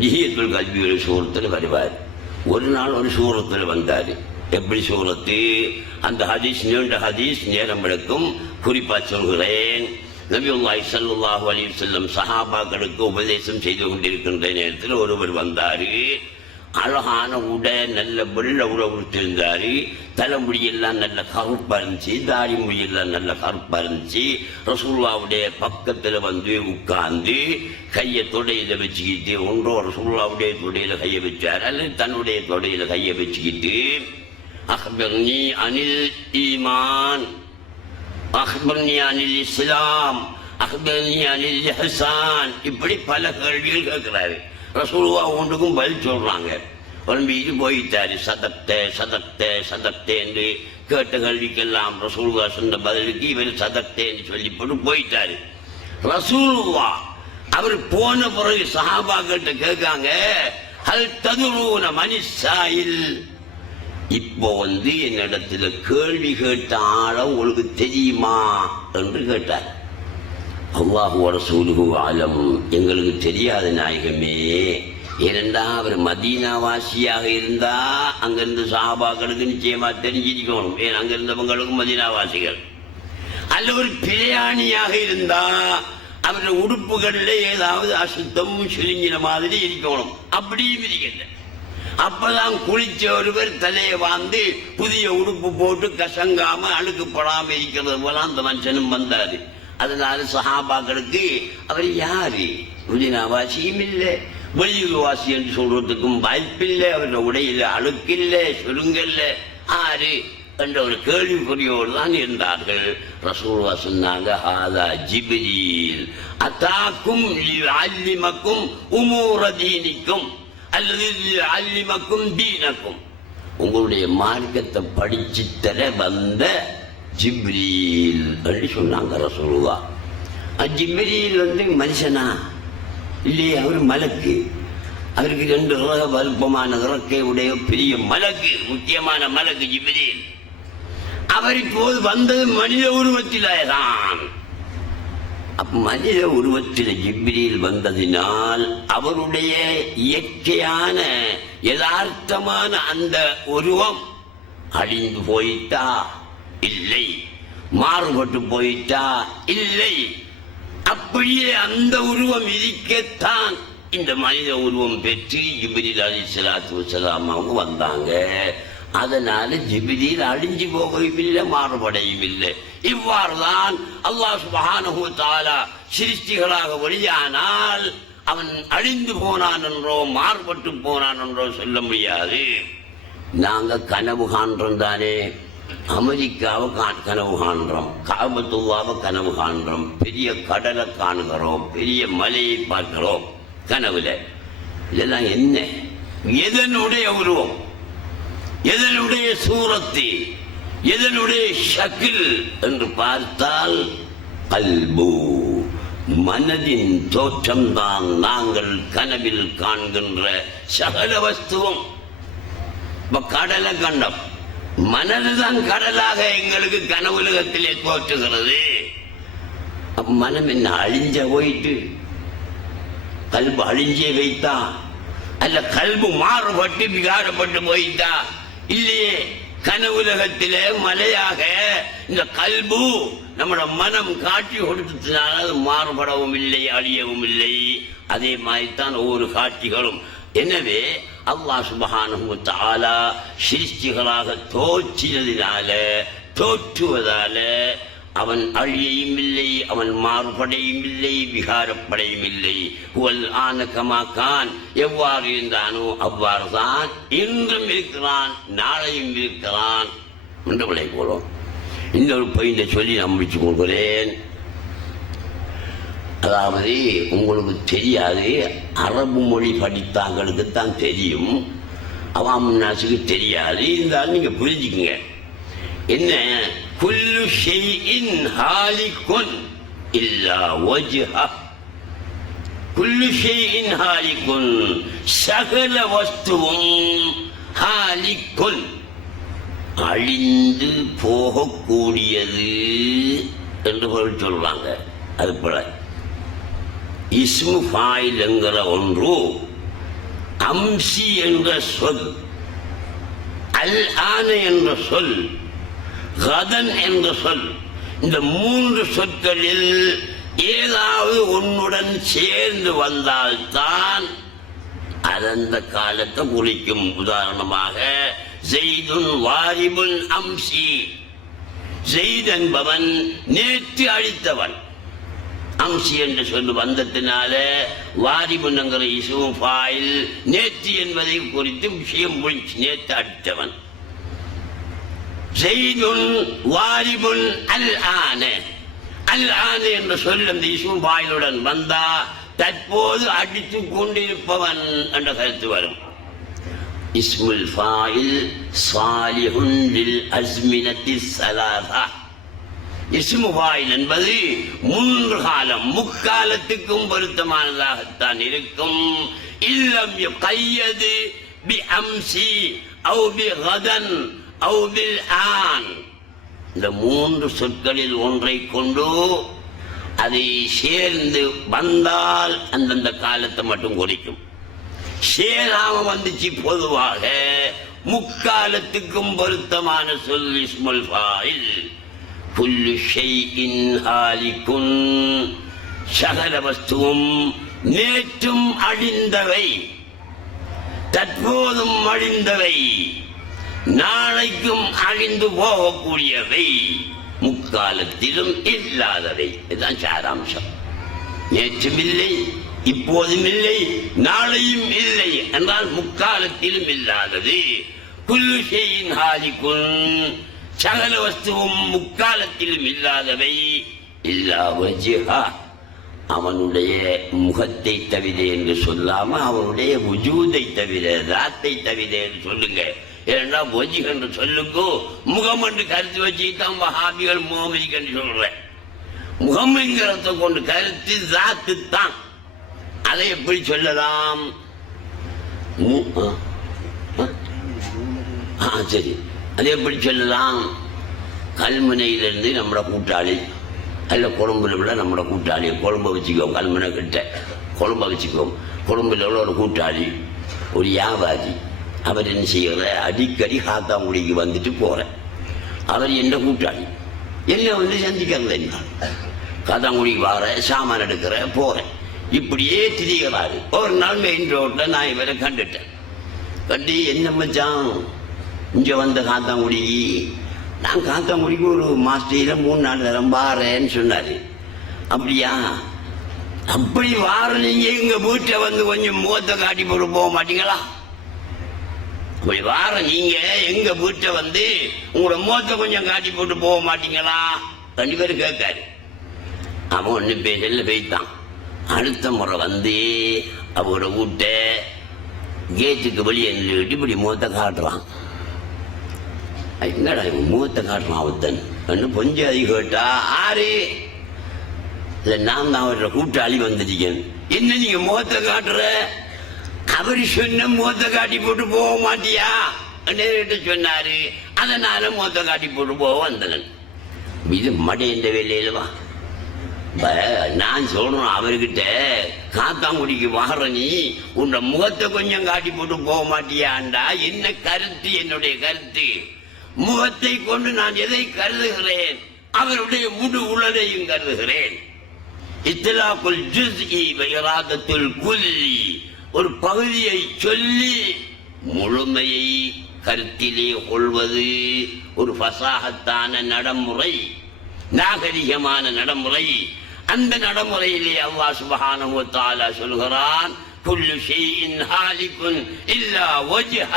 திஹ்யத்துல் கல்பியோட சூரத்தில் வருவார். ஒரு நாள் ஒரு சூரத்தில் வந்தாரு. எப்படி சூரத்து? அந்த ஹதீஸ் நீண்ட ஹதீஸ், நேரம் எடுக்கும், குறிப்பா சொல்கிறேன். நபியுல்லாஹி ஸல்லல்லாஹு அலைஹி வஸல்லம் சஹாபாக்களுக்கு உபதேசம் செய்து கொண்டிருக்கின்ற நேரத்தில் ஒருவர் வந்தாரு. அழகான உடை, நல்ல வெள்ள உடை உடுத்திருந்தாரு. தலைமுடியெல்லாம் நல்ல கருப்பா இருந்துச்சு, தாடி முடியெல்லாம் நல்ல கருப்பா இருந்துச்சு. ரசூலுல்லாஹ்வுடைய பக்கத்துல வந்து உட்கார்ந்து கையை தொடையில வச்சுக்கிட்டு, ஒன்றோ ரசூலுல்லாஹ்வுடைய தொடையில கையை வச்சார் அல்லது தன்னுடைய தொடையில கையை வச்சுக்கிட்டு, அக்பர்னி அனில் ஈமான், அக்பர்னி அனில் இஸ்லாம், அக்பர்னி அனில் இஹ்சான், இப்படி பல கேள்விகள் கேட்கிறாரு. ரசூலுல்லாஹ் ஒன்றுக்கும் பதில் சொல்றாங்க. உடம்பு போயிட்டாரு. சதக்தே சதக்தே சதக்தே என்று கேட்ட கேள்விக்கெல்லாம் ரசூலுல்லாஹ் சொன்ன பதிலுக்கு இவர் சதக்தே என்று சொல்லி போட்டு போயிட்டாரு. ரசூலுல்லாஹ் அவர் போன பிறகு சஹாபாக்கிட்ட கேட்காங்க, ஹல் ததுரூன மனிஷாயில், இப்போ என்னிடத்துல கேள்வி கேட்ட ஆள உங்களுக்கு தெரியுமா என்று கேட்டார். அல்லாஹு ரசூலுஹு ஆலம், எங்களுக்கு தெரியாத நாயகமே. ஏனென்றா அவர் மதீனாவாசியாக இருந்தா அங்கிருந்து சஹாபாக்களுக்கு நிச்சயமா தெரிஞ்சிருக்கணும். ஏன் அங்க இருந்தவங்களுக்கும் மதீனாவாசிகள். அல்ல ஒரு பிரயாணியாக இருந்தா அவருடைய உடுப்புகள்ல ஏதாவது அசுத்தம் சுருங்கின மாதிரி இருக்கணும். அப்படியும் இருக்கல. அப்பதான் குளிச்ச ஒருவர் தலையை வாழ்ந்து புதிய உடுப்பு போட்டு கசங்காம அழுக்குப்படாம இருக்கிறது போல அந்த மனுஷனும் வந்தாரு. அதனால சஹாபாக்களுக்கு அவர் யாரு? மதீனாவாசியும் இல்லை, வெளியூர்வாசி என்று சொல்றதுக்கும் வாய்ப்பில்லை. அவருடைய உடையில அழுக்கில்லை, சுருங்கல்ல, ஆறு என்ற ஒரு கேள்விக்குறியோடு தான் இருந்தார்கள். ரசூலுல்லாஹ் சொன்னாங்க, ஹாதா ஜிப்ரீல் அதாக்கும் லியுஅல்லிமக்கும் உமூர தீனிக்கும் அல்லது லியுஅல்லிமக்கும் தீனக்கும், உங்களுடைய மார்க்கத்தை படிச்சு தர வந்த ஜிப்ரீல் என்று சொன்னாங்க ரசூலுல்லாஹ். ஜிப்ரீல் மனுஷனா இல்லையே, அவர் மலக்கு. அவருக்கு 2 வலுப்பமான இறக்கை உடைய பெரிய மலக்கு, முக்கியமான மலக்கு ஜிப்ரீல். அவர் இப்போது வந்தது மனித உருவத்தில்தான். மனித உருவத்தில் ஜிப்ரீல் வந்ததினால் அவருடைய இயற்கையான யதார்த்தமான அந்த உருவம் அழிந்து போயிட்டா? இல்லை. மாறுபட்டு போயிட்டா? இல்லை. அப்படியே அந்த உருவம் இருக்கத்தான் இந்த மனித உருவம் பெற்று ஜிப்ரீல் அலைஹிஸ்ஸலாத்து வஸ்ஸலாம் அவங்க வந்தாங்க. அதனால ஜிப்ரீல் அழிஞ்சு போகவும் இல்லை, மாறுபடையும் இல்லை. இவ்வாறுதான் அல்லாஹ் சுப்ஹானஹு வ தஆலா சிருஷ்டிகளாக வெளியானால் அவன் அழிந்து போனான் என்றோ மாறுபட்டு போனான் என்றோ சொல்ல முடியாது. நாங்க கனவு காண்றோம் தானே, அமெரிக்காவை கனவு காண்றோம், காபத்துல்லாவை கனவு காண்றோம், பெரிய கடலை காணுகிறோம், பெரிய மலையை பார்க்கிறோம் கனவுல. இதெல்லாம் என்ன? எதனுடைய உருவம், எதனுடைய சூரத்து, எதனுடைய ஷக்கில் என்று பார்த்தால் கல்பு, மனதின் தோற்றம்தான் நாங்கள் கனவில் காண்கின்ற சகல வஸ்துவும். கடலை கண்டம், மனதுதான் கடலாக எங்களுக்கு கனவுலகத்திலே தோற்றுகிறது. மனம் என்ன அழிஞ்ச போயிட்டு கல்பு அழிஞ்சே வைத்தா, அல்ல கல்பு மாறுபட்டு விகாரப்பட்டு போயிட்டா? இல்லையே, கனவுலகத்திலே மலையாக இந்த கல்பு நம்மட மனம் காட்சி கொடுத்ததுனால அது மாறுபடவும் இல்லை, அழியவும் இல்லை. அதே மாதிரித்தான் ஒவ்வொரு காட்சிகளும். எனவே அல்லாஹ் சுப்ஹானஹு வ தஆலா சிருஷ்டிகளாக தோற்றியதினால, தோற்றுவதால அவன் அழியையும் இல்லை, அவன் மாறுபடையும் இல்லை, விகாரப்படையும் இல்லை. ஹுவல் ஆன கமா கான், எவ்வாறு இருந்தானோ அவ்வாறு தான் இன்றும் இருக்கிறான், நாளையும் இருக்கிறான் என்று விளை போலும். இன்னொரு பயிரை சொல்லி நான் முடிச்சு கொடுக்கிறேன். அதாவது உங்களுக்கு தெரியாது, அரபு மொழி படித்தாங்களுக்கு தான் தெரியும், அவாம் நாசுக்கு தெரியாது. இருந்தாலும் நீங்க புரிஞ்சுக்குங்க. என்ன? குல்லு ஷைஇன் ஹாலிகுன் இல்லா வஜ்ஹா, குல்லு ஷைஇன் ஹாலிகுன், சகல வஸ்துவும் ஹாலிகுன், அழிந்து போகக்கூடியது என்று பொருள் சொல்றாங்க. அது போல இஸ்மு ஃபாயில் என்கிற ஒன்று, அம்சி என்ற சொல், அல் ஆன என்ற சொல், கதன் என்ற சொல், இந்த மூன்று சொற்களில் ஏதாவது ஒன்னுடன் சேர்ந்து வந்தால்தான் அது அந்த காலத்தை குறிக்கும். உதாரணமாக ஸெய்துன் வாரிபுன் அம்சி, ஸெய்த் என்பவன் நேற்று அழித்தவன். அம்சி என்று சொல்லு வந்ததினால வாரிபுன் என்கிற இஸ்மும் ஃபாயில் நேற்று என்பதை குறித்து விஷயம் முடிச்சு, நேற்று அடித்தவன். ஸெய்துன் வாரிபுன் அல் ஆன, அல் ஆன என்ற சொல் அந்த இஸ்மும் ஃபாயிலுடன் வந்தா தற்போது அடித்துக் கொண்டிருப்பவன் என்ற கருத்து வரும். இஸ்முல் ஃபாயில் சாலிஹுன் லில் அஸ்மினத்தி ஸலாஸா, இஸ்மு ஃபாயில் என்பது மூன்று காலம், முக்காலத்துக்கும் பொருத்தமானதாகத்தான் இருக்கும். இல்லம் யுகையது பி அம்சி அவு பி கதன் அவு பில் ஆன், இந்த மூன்று சொற்களில் ஒன்றை கொண்டு அதை சேர்ந்து வந்தால் அந்தந்த காலத்தை மட்டும் குறிக்கும். சேராம வந்துச்சு பொதுவாக முக்காலத்துக்கும் பொருத்தமான சொல் இஸ்முல் ஃபாயில். குல்லு ஷைஇன் ஹாலிகுன், சகல வஸ்துவும் நேற்றும் அழிந்தவை, தற்போதும் அழிந்தவை, நாளைக்கும் அழிந்து போகக்கூடியவை, முக்காலத்திலும் இல்லாதவை. இதுதான் சாராம்சம். நேற்றும் இல்லை, இப்போதும் இல்லை, நாளையும் இல்லை என்றால் முக்காலத்திலும் இல்லாதது. குல்லு ஷைஇன் ஹாலிகுன், சகல வஸ்துவும் முக்காலத்திலும் இல்லாதவை. இல்லா வஜ்ஹா, அவனுடைய முகத்தை தவிர என்று சொல்லாம அவனுடைய வஜூதை தவிர, ராத்தை தவிர என்று சொல்லுங்க. ஏன்னா வஜ்ஹ் என்று சொல்லுங்கோ, முகம் என்று கருத்து வச்சுதான் வஹாபிகள் முகமதிக்கு என்று சொல்றேன். முகம் என்கிறத கொண்டு கருத்து ராத்து தான். அதை எப்படி சொல்லலாம்? சரி, அது எப்படி சொல்லலாம்? கல்முனையிலிருந்து நம்மளோட கூட்டாளி, அல்ல கொழும்புல விட நம்மளோட கூட்டாளி, கொழும்பை வச்சுக்கோம், கல்முனை கிட்ட கொழும்பை வச்சுக்கோம். கொழும்புல உள்ள ஒரு கூட்டாளி, ஒரு வியாபாரி. அவர் என்ன செய்யற, அடிக்கடி காத்தாங்குடிக்கு வந்துட்டு போறேன். அவர் என்ன கூட்டாளி, என்ன வந்து சந்திக்கிறது. என்ன காத்தாங்குடிக்கு வர, சாமான் எடுக்கிற, போறேன். இப்படியே திரிகிறாரு. ஒரு நாள் மெயின் ரோட்ல நான் இவரை கண்டுட்டேன். கண்டு என்ன மச்சான் இங்க வந்த காத்தாங்குடிக்கு, நான் காத்தாங்குடிக்கு ஒரு மாசத்துல 3 நாள் தரம் வாரேன்னு சொன்னாரு. அப்படியா, அப்படி வார நீங்க எங்க வீட்டை வந்து கொஞ்சம் முகத்தை காட்டி போட்டு போக மாட்டீங்களா? அப்படி வார நீங்க எங்க வீட்டை வந்து உங்களோட முகத்தை கொஞ்சம் காட்டி போட்டு போக மாட்டீங்களா? 2 பேரும் கேட்காரு. அவன் ஒன்னும் பேசல, போய்த்தான். அடுத்த முறை வந்து அவரோட வீட்டை கேட்டுக்கு வெளியே நின்றுட்டு இப்படி முகத்தை காட்டுறான். என்னடா இவன் முகத்தை காட்டுறான் அவத்தன் கொஞ்சம் அதிகம் கேட்டா, ஆறு இல்ல நான் தான் அவரோட கூட்டாளி வந்துட்டீங்க. என்ன நீங்க முகத்தை காட்டுற? அவர் சொன்ன முகத்தை காட்டி போட்டு போக மாட்டியா சொன்னாரு. அதனால முகத்தை காட்டி போட்டு போக வந்தனன். இது மடையன்ற வேலையிலவா? நான் சொல்றேன் அவர்கிட்ட, காத்தாங்குடிக்கு வார நீ உன் முகத்தை கொஞ்சம் காட்டி போட்டு போக மாட்டியாண்டா என்ன கருத்து? என்னுடைய கருத்து, முகத்தை கொண்டு நான் எதை கருதுகிறேன்? அவருடைய முழு உலகையும் கருதுகிறேன். இத்லாகுல் ஜுஸ்இ வ இராதத்துல் குல்லி, ஒரு பகுதியை சொல்லி முழுமையை கருத்திலே கொள்வது ஒரு ஃபசாஹத்தான நடைமுறை, நாகரிகமான நடைமுறை. அந்த நடைமுறையிலே அல்லாஹ் சுப்ஹானஹு வ தஆலா சொல்கிறான், குல்லு ஷைஇன் ஹாலிகுன் இல்லா வஜ்ஹ.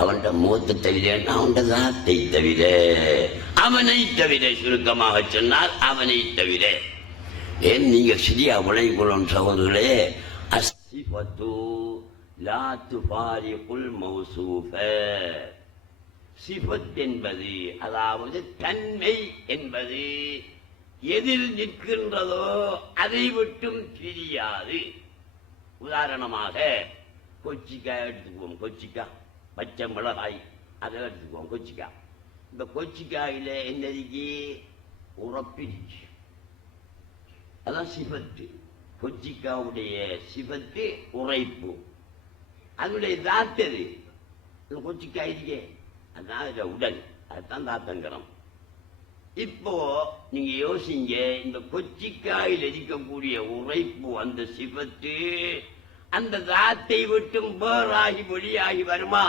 அவன்ட முகத்தை தவிர, அவன்ட தாத்தை தவிர, அவனை தவிர, சுருக்கமாக சொன்னால் அவனை தவிர. ஏன் நீங்க சரியா விளைவுகளும் சகோதரர்களே, அஸ்ஸிஃபத்து லா துஃபாரிகுல் மௌசூஃப. சிஃபத் என்பது, அதாவது தன்மை என்பது எதில் நிற்கின்றதோ அதை விட்டும் பிரியாது. உதாரணமாக கொச்சிக்காய் எடுத்துக்குவோம். கொச்சிக்காய், பச்சை மிளகாய், அதை எடுத்துக்குவோம். கொச்சிக்காய், இந்த கொச்சிக்காயில என்னதுக்கு உரப்பிரிச்சு, அதான் சிபத்து. கொச்சிக்காவுடைய சிபத்து உரைப்பு. அதனுடைய தாத்தது கொச்சிக்காய் இருக்கே, அதான் உடல், அதுதான் தாத்தங்கரம். இப்போ நீங்க யோசிங்க, இந்த கொச்சிக்காயில் இருக்கக்கூடிய உரைப்பு, அந்த சிபத்து அந்த தாத்தை விட்டும் வேறாகி வெளியாகி வருமா?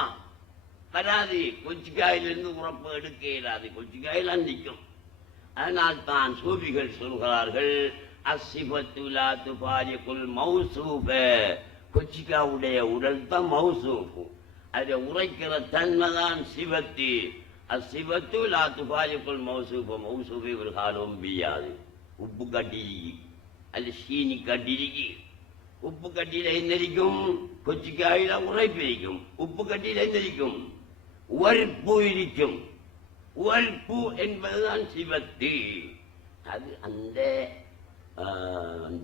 வராது. கொச்சிக்காயிலிருந்து உறப்பு எடுக்க இயலாது, கொச்சிக்காயெல்லாம் நிற்கும். அதனால் தான் சூஃபிகள் சொல்கிறார்கள், அஸ்ஸிஃபத்து லா துஃபாரிகுல் மௌசூஃப. கொச்சிக்காவுடைய உடல் தான் மௌசூஃப், அதை உரைக்கிற தன்மைதான் சிவத்து. அஸ்ஸிஃபத்து லா துஃபாரிகுல் மௌசூஃப. மௌசூஃபை ஒரு காலம் பியாது. உப்பு கட்டிருக்கி, அது சீனி கட்டிருக்கி. உப்பு கட்டியில என்னரிக்கும்? கொச்சிக்காயில உரைப்பு இருக்கும். உப்பு கட்டியில என்னரிக்கும்? உவர்ப்பு இருக்கும். உவர்ப்பு என்பதுதான் சிவத்து. அது அந்த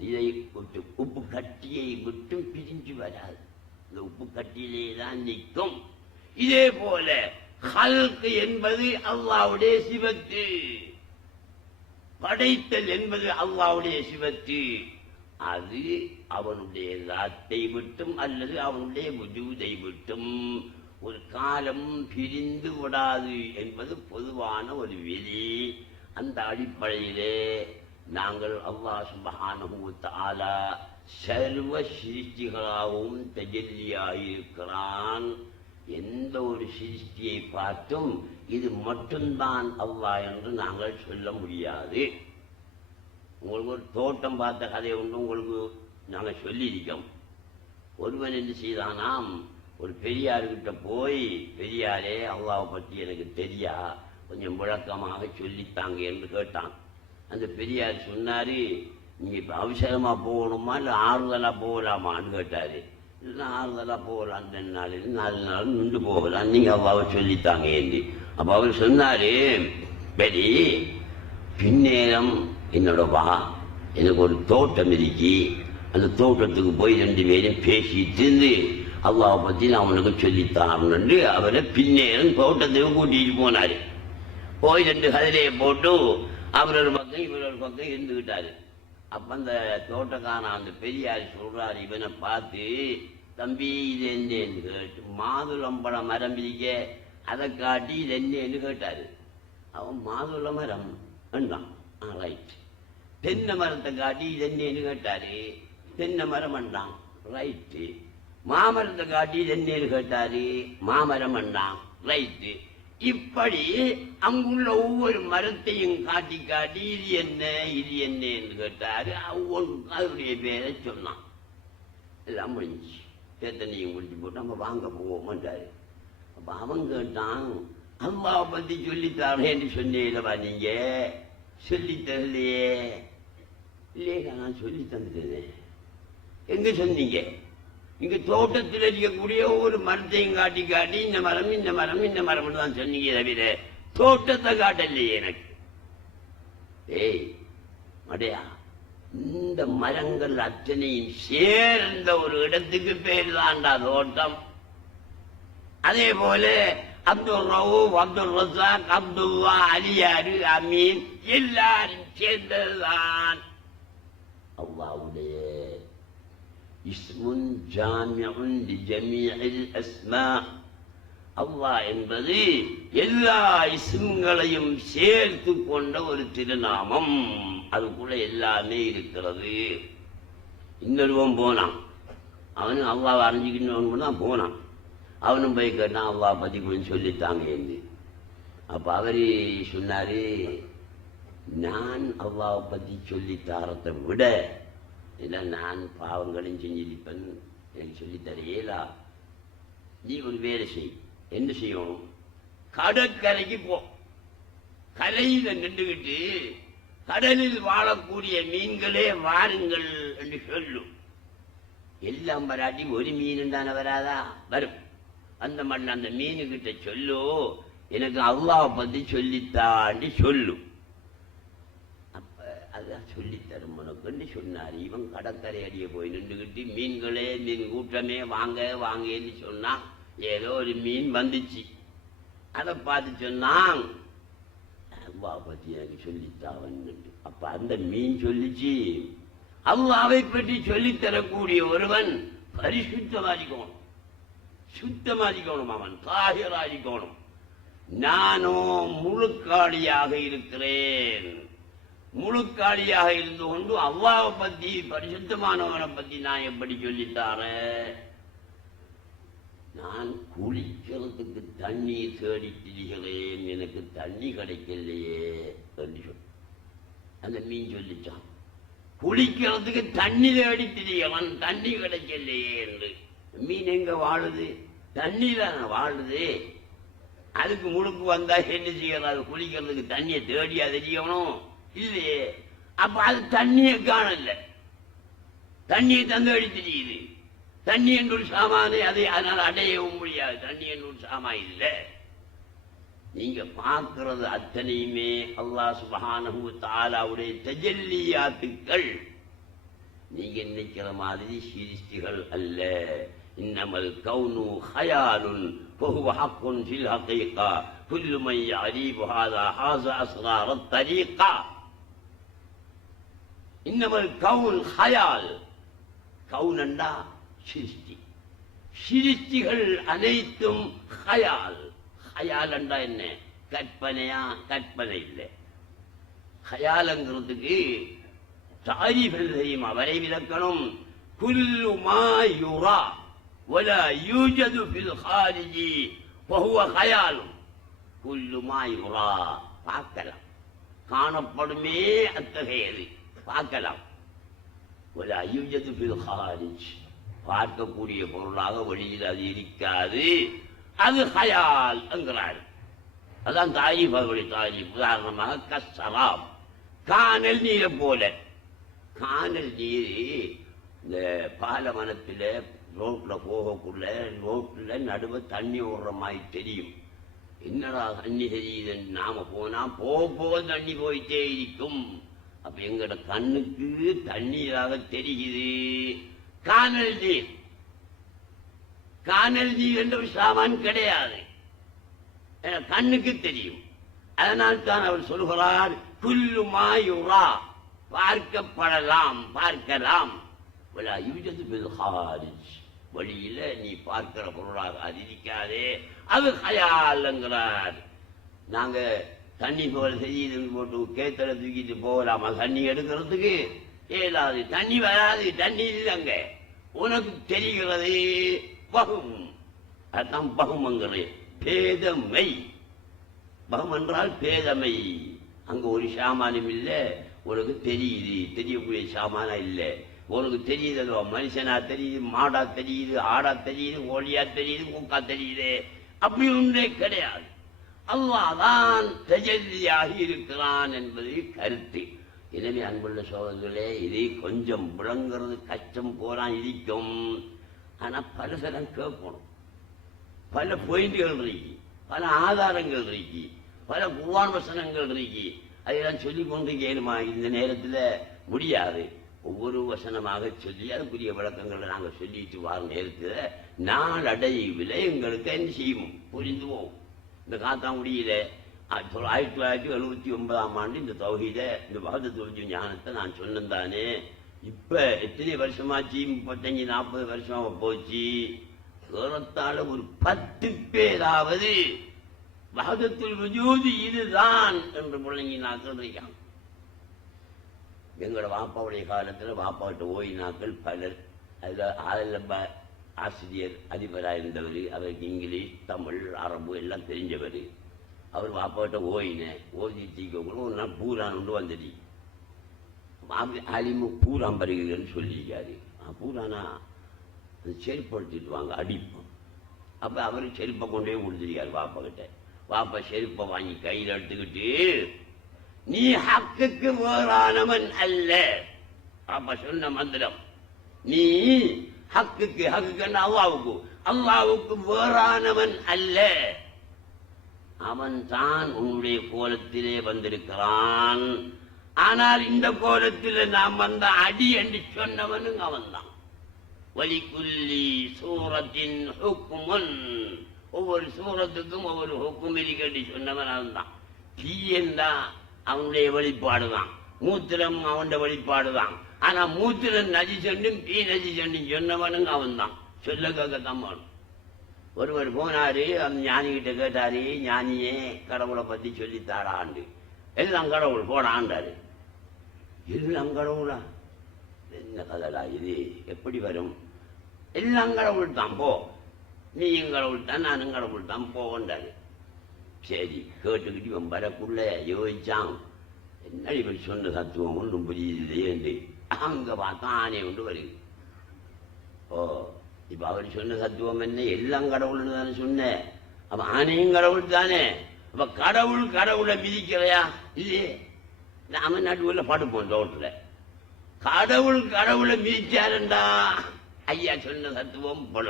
இதை விட்டு, உப்பு கட்டியை விட்டு பிரிஞ்சு வராது, இந்த உப்பு கட்டியிலே தான் நிற்கும். இதே போல ஹல்க் என்பது அல்லாஹ்வுடைய சிவத்து, படைத்தல் என்பது அல்லாஹ்வுடைய சிவத்து. அது அவனுடைய தாத்தை விட்டும் அல்லது அவனுடைய வஜூதை விட்டும் ஒரு காலம் பிரிந்து விடாது என்பது பொதுவான ஒரு விதி. அந்த அடிப்படையிலே நாங்கள் அல்லாஹ் சுப்ஹானஹு வ தஆலா சர்வ சிருஷ்டிகளாகவும் தஜல்லியாயிருக்கிறான். எந்த ஒரு சிருஷ்டியை பார்த்தும் இது மட்டும்தான் அல்லாஹ் என்று நாங்கள் சொல்ல முடியாது. உங்களுக்கு ஒரு தோட்டம் பார்த்த கதை ஒன்று உங்களுக்கு நாங்கள் சொல்லியிருக்கோம். ஒருவன் என்ன செய்தானாம், ஒரு பெரியார்கிட்ட போய், பெரியாரே அல்லாஹ்வை பற்றி எனக்கு தெரியா, கொஞ்சம் விளக்கமாக சொல்லித்தாங்க என்று கேட்டான். அந்த பெரியார் சொன்னாரு, நீங்க இப்ப அவசரமா போகணுமா இல்லை ஆறுதலா போகலாமான்னு கேட்டாரு. இல்லைன்னா ஆறுதலா போகலாம், 2 நாள் 4 நாள் நின்று போகலாம், நீங்க அல்லாஹ்வை சொல்லித்தாங்க என்று. அப்ப அவர் சொன்னாரு, பெரி பின்னேரம் என்னோட வா, எனக்கு ஒரு தோட்டம் இருக்கி, அந்த தோட்டத்துக்கு போய் 2 பேரும் பேசிட்டு இருந்து அல்லாஹ்வை பற்றி நான் அவனுக்கு சொல்லித்தான் அப்படின்னு அவரை பின்னேரம் தோட்டத்துக்கு கூட்டிட்டு போனாரு. போய் 2 கதிரையை போட்டு அவர் ஒரு பக்கம் இவர் ஒரு பக்கம் இருந்துகிட்டாரு. அப்ப அந்த தோட்டக்கான அந்த பெரியார் சொல்றாரு இவனை பார்த்து, தம்பி இது என்னன்னு கேட்டு, மாதுளம்பழம் மரம் பிரிக்க, அதை காட்டி இது என்னன்னு கேட்டாரு. அவன் மாதுள மரம் என்றான். ரைட். தென்னை மரத்தை காட்டி இது என்னன்னு கேட்டாரு. தென்னை மரம் என்றான். ரைட்டு. மாமரத்தை காட்டி என்னன்னு கேட்டாரு, மாமரம் என்றான். ரைட்டு. இப்படி அங்குள்ள ஒவ்வொரு மரத்தையும் காட்டி காட்டி இது என்ன இது என்னன்னு கேட்டாரு. அவருடைய பேரை சொன்னான். எல்லாம் முடிஞ்சு தேத்தனையும் குடிச்சு போட்டு நம்ம வாங்க போவோம்ன்றாரு. அப்ப அவன் கேட்டான், அல்லாவை பத்தி சொல்லித்தாரேன்னு சொன்னீங்களா நீங்க? சொல்லித்தரலையே. இல்லையா, நான் சொல்லி தந்துட்டேன். எங்க சொன்னீங்க? இங்க தோட்டத்தில் இருக்கக்கூடிய ஒவ்வொரு மரத்தையும் காட்டி காட்டி இந்த மரம் இந்த மரம் இந்த மரம் தான் சொன்னீங்க, தவிர தோட்டத்தை காட்டலையே எனக்கு. ஏய் மடையா, இந்த மரங்கள் அத்தனையும் சேர்ந்த ஒரு இடத்துக்கு பேர் தான்டா தோட்டம். அதே போல அப்துல் ரவுப், அப்துல் ரசாக், அப்துல்லா, அலியாரு, அமீன் எல்லாரும் சேர்ந்ததுதான் அல்லாஹ்வுடைய இஸ்முன் ஜாமிஉன் லிஜமீஇல் அஸ்மா. அல்லாஹ் என்பது எல்லா இஸ்ம்களையும் சேர்த்து கொண்ட ஒரு திருநாமம். அதுக்குள்ள எல்லாமே இருக்கிறது. இன்னொருவன் போனான், அவனு அல்லாஹ் அறிஞ்சுக்கணும் தான் போனான். அவனும் போய் கேட்டான், அல்லாஹ் பத்தி கொஞ்சம் சொல்லித்தாங்க என்று. அப்ப அவரு சொன்னாரு, நான் அல்லாஹ் பத்தி சொல்லித்தாரத்தை விட இல்லை, நான் பாவங்களையும் செஞ்சிருப்பேன், எனக்கு சொல்லித்தரையேலா. நீ ஒரு வேலை செய். என்ன செய்யணும்? கடற்கரைக்கு போ. கரையில நின்றுகிட்டு கடலில் வாழக்கூடிய மீன்களே வாருங்கள் என்று சொல்லும். எல்லாம் வராட்டி ஒரு மீன் தானே வராதா? வரும். அந்த மண் அந்த மீனுகிட்ட சொல்லு, எனக்கு அல்லாஹ் பத்தி சொல்லித்தாண்டி சொல்லு. அப்ப அதான் சொல்லித்தரும் உனக்குன்னு சொன்னார். இவன் கடற்கரை அடிய போய் நின்றுகிட்டு மீன்களே மீன் கூட்டமே வாங்க வாங்கன்னு சொன்னா, ஏதோ ஒரு மீன் வந்துச்சு. அதை பார்த்து சொன்னான், அல்லாஹ் பத்தி எனக்கு சொல்லித்தான். அப்ப அந்த மீன் சொல்லிச்சு, அல்லாஹ்வை பற்றி சொல்லித்தரக்கூடிய ஒருவன் பரிசுத்தமாதிக்கணும், சுத்தமாதிக்கணும், அவன் தாகிராதிக்கணும். நானோ முழுக்காளியாக இருக்கிறேன். முழுக்காளியாக இருந்து கொண்டு அல்லாஹ்வை பத்தி பரிசுத்தமானவனை பத்தி நான் எப்படி சொல்லித்தாரேன்? நான் குளிக்கிறதுக்கு தண்ணீர் தேடி திரிகிறேன், எனக்கு தண்ணி கிடைக்கலையே என்று சொன்ன. அந்த மீன் சொல்லிச்சான், குளிக்கிறதுக்கு தண்ணி தேடி திரியவன் தண்ணி கிடைக்கலையே என்று. மீன் எங்க வாழுது? தண்ணியில வாழுது. அதுக்கு முழுக்கு வந்தா என்ன செய்யறது? குளிக்கிறதுக்கு தண்ணியை தேடி அதை செய்யணும் இல்லையே. அப்ப அது தண்ணியை காணல, தண்ணியை தந்தேடி தெரியுது. தண்ணி என்று ஒரு சாமானே அதை அதனால் அடையவும் முடியாது. தண்ணி என்று ஒரு சாமா இல்லை. நீங்க பார்க்கிறது அத்தனையுமே அல்லாஹ் சுப்ஹானஹு வ தஆலாவுடைய தஜல்லியாத்துக்கள். நீங்க நினைக்கிற மாதிரி சிருஷ்டிகள் அல்ல. இன்னமல் கௌனு ஹயாலுன் ஃபஹுவ ஹக்குன் ஃபில் ஹகீகா குல்லு மன் யஅரிஃபு ஹாதா அஸ்ரார் அத்-தரீகா. இன்னமல் கவுன் ஹயால். கவுனண்டா சிருஷ்டி. சிருஷ்டிகள் அனைத்தும் ஹயால். ஹயால் என்றா என்ன? கற்பனையா? கற்பனை இல்லை. ஹயாலங்கிறதுக்கு தாரீஃபில் தெரியுமா? வரை விளக்கணும். குல்லு மா யுரா வலா யூஜது ஃபில் ஹாரிஜி ஃபஹுவ ஹயால். குல்லு மா யுரா, பார்க்கலாம், காணப்படுமே அத்தகையது, பார்க்கலாம். வலா யூஜது ஃபில் ஹாரிஜ், பார்க்கக்கூடிய பொருளாக வெளியில் அது இருக்காது, அது ஹயால் என்கிறார். அதான் தாரீஃப், அவருடைய தாரீஃப். உதாரணமாக கஸ்ஸராம், கானல் நீரை போல. கானல் நீர் இந்த பாலமனத்தில் ரோட்ல போகக்குள்ள ரோட்ல நடுவ தண்ணி ஓடுற மாதிரி தெரியும். என்னடா தண்ணி தெரியுதுன்னு நாம போனா போக தண்ணி போயிட்டே இருக்கும். அப்ப எங்கட கண்ணுக்கு தண்ணீராக தெரியுது கானல் நீர். கானல் நீர் என்ற ஒரு சாமான் கிடையாது, கண்ணுக்கு தெரியும். அதனால் தான் அவர் சொல்கிறார், குல்லு மா யுரா, பார்க்கப்படலாம், பார்க்கலாம். வழியில நீ பார்க்கிற பொருளாக அது இருக்காதே, அது ஹயால்ங்கிறார். நாங்க தண்ணி போல செய்யுதுன்னு போட்டு கேத்தல தூக்கிட்டு போகலாமா தண்ணி எடுக்கிறதுக்கு? ஏதாவது தண்ணி வராது, தண்ணி இல்லைங்க. உனக்கு தெரிகிறது பகும். அதான் பகுமங்கிறது பேதமை. பகம் என்றால் பேதமை. அங்க ஒரு சாமானும் இல்லை, உனக்கு தெரியுது, தெரியக்கூடிய சாமானா இல்லை. உனக்கு தெரியுதோ மனுஷனா தெரியுது, மாடா தெரியுது, ஆடா தெரியுது, ஓலியா தெரியுது, மூக்கா தெரியுது, அப்படி ஒன்றே கிடையாது. அல்லாஹ்தான் தஜல்லியாகி இருக்கிறான் என்பது கருத்து. எனவே அன்புள்ள சோதர்களே, இதை கொஞ்சம் விளங்குறது கஷ்டம் போறான் இருக்கும். ஆனா பலசரம் கேட்கணும். பல பாயிண்டுகள் இருக்கு, பல ஆதாரங்கள் இருக்கு, பல குர்ஆன் வசனங்கள் இருக்கு. அதெல்லாம் சொல்லிக் கொண்டு கேளுமா? இந்த நேரத்தில் முடியாது. ஒவ்வொரு வசனமாக சொல்லி அதுக்குரிய விளக்கங்களை நாங்கள் சொல்லிட்டு வர நேரத்தில் நாளடைவில் எங்களுக்கு என்ன செய்யும் புரிந்துவோம். இந்த காத்தாங்குடியில 1979 இந்த தௌஹீத இந்த வஹ்தத்துல் ஞானத்தை நான் சொன்னதானே. இப்ப எத்தனை வருஷமாச்சு? 35-40 வருஷமா போச்சு. ஏறத்தாழ ஒரு 10 பேராவது வஹ்தத்துல் வஜூத் இதுதான் என்று பிள்ளைங்க நாக்கள் இருக்காங்க. எங்களோட வாப்பாவுடைய காலத்தில் வாப்பாட்ட ஓய்நாக்கள் பலர். அதில் ஆசிரியர் அதிபராக இருந்தவர். அவருக்கு இங்கிலீஷ், தமிழ், அரபு எல்லாம் தெரிஞ்சவர். அவர் வாப்பாட்ட ஓய்ச்சிக்கவங்களும் ஒரு நாள் பூரான் கொண்டு வந்துடு. அலிமு பூரான் பருகிறன்னு சொல்லியிருக்காரு. பூரானா அது செருப்படுத்திட்டு வாங்க அடிப்போம். அப்போ அவர் செருப்பை கொண்டே கொடுத்துருக்காரு வாப்பா கிட்ட. வாப்பா செருப்பை வாங்கி கையில் எடுத்துக்கிட்டு, நீ ஹக்குக்கு வேறானவன் அல்ல. அப்ப சொன்ன மந்திரம், நீ ஹக்குக்கு, ஹக்குன்னு அல்லாவுக்கு வேறானவன் அல்ல. அவன் தான் உன்னுடைய கோலத்திலே வந்திருக்கிறான். ஆனால் இந்த கோலத்தில் நாம் வந்த அடி என்று சொன்னவனும் அவன் தான். வலிக்குல்லி சூரத்தின் ஹுக்குமுன், ஒவ்வொரு சூரத்துக்கும் ஒவ்வொரு ஹுக்கும் இருக்கட்டி சொன்னவன் அவன் தான். தீயந்தா அவனுடைய வெளிப்பாடுதான், மூத்திரம் அவனுடைய வெளிப்பாடுதான். ஆனா மூத்திரம் நதி சொன்னும் தீ நதி சொன்னும் சொன்னவனுங்க அவன் தான். சொல்ல கேட்கத்தான் வேணும். ஒருவர் போனாரு, அந்த ஞானிகிட்ட கேட்டாரு, ஞானியே கடவுளை பத்தி சொல்லித்தாடாண்டு. எல்லாம் கடவுள் போடாண்டாரு. எல்லாம் கடவுளா? என்ன கதடா இது? எப்படி வரும்? எல்லாம் கடவுள் தான், போ, நீயும் கடவுள் தான், நானும் கடவுள் தான், போன்றாரு. சரி, கேட்டுக்கிட்டு இவன் வரக்குள்ள யோசிச்சான், என்ன இவன் சொன்ன தத்துவம் ஒன்றும் புரியுது. அங்க பார்த்தா ஆனே ஒன்று வருது. ஓ, இப்ப அவர் சொன்ன தத்துவம் என்ன? எல்லாம் கடவுள்னு தானே சொன்னேன். அப்ப ஆனையும் கடவுள் தானே. அப்ப கடவுள் கடவுளை மிதிக்கலையா? இல்லையே. நாம நடுவில் படுப்போம் ரோட்ல. கடவுள் கடவுளை மிதிச்சாருண்டா ஐயா சொன்ன தத்துவம் போல.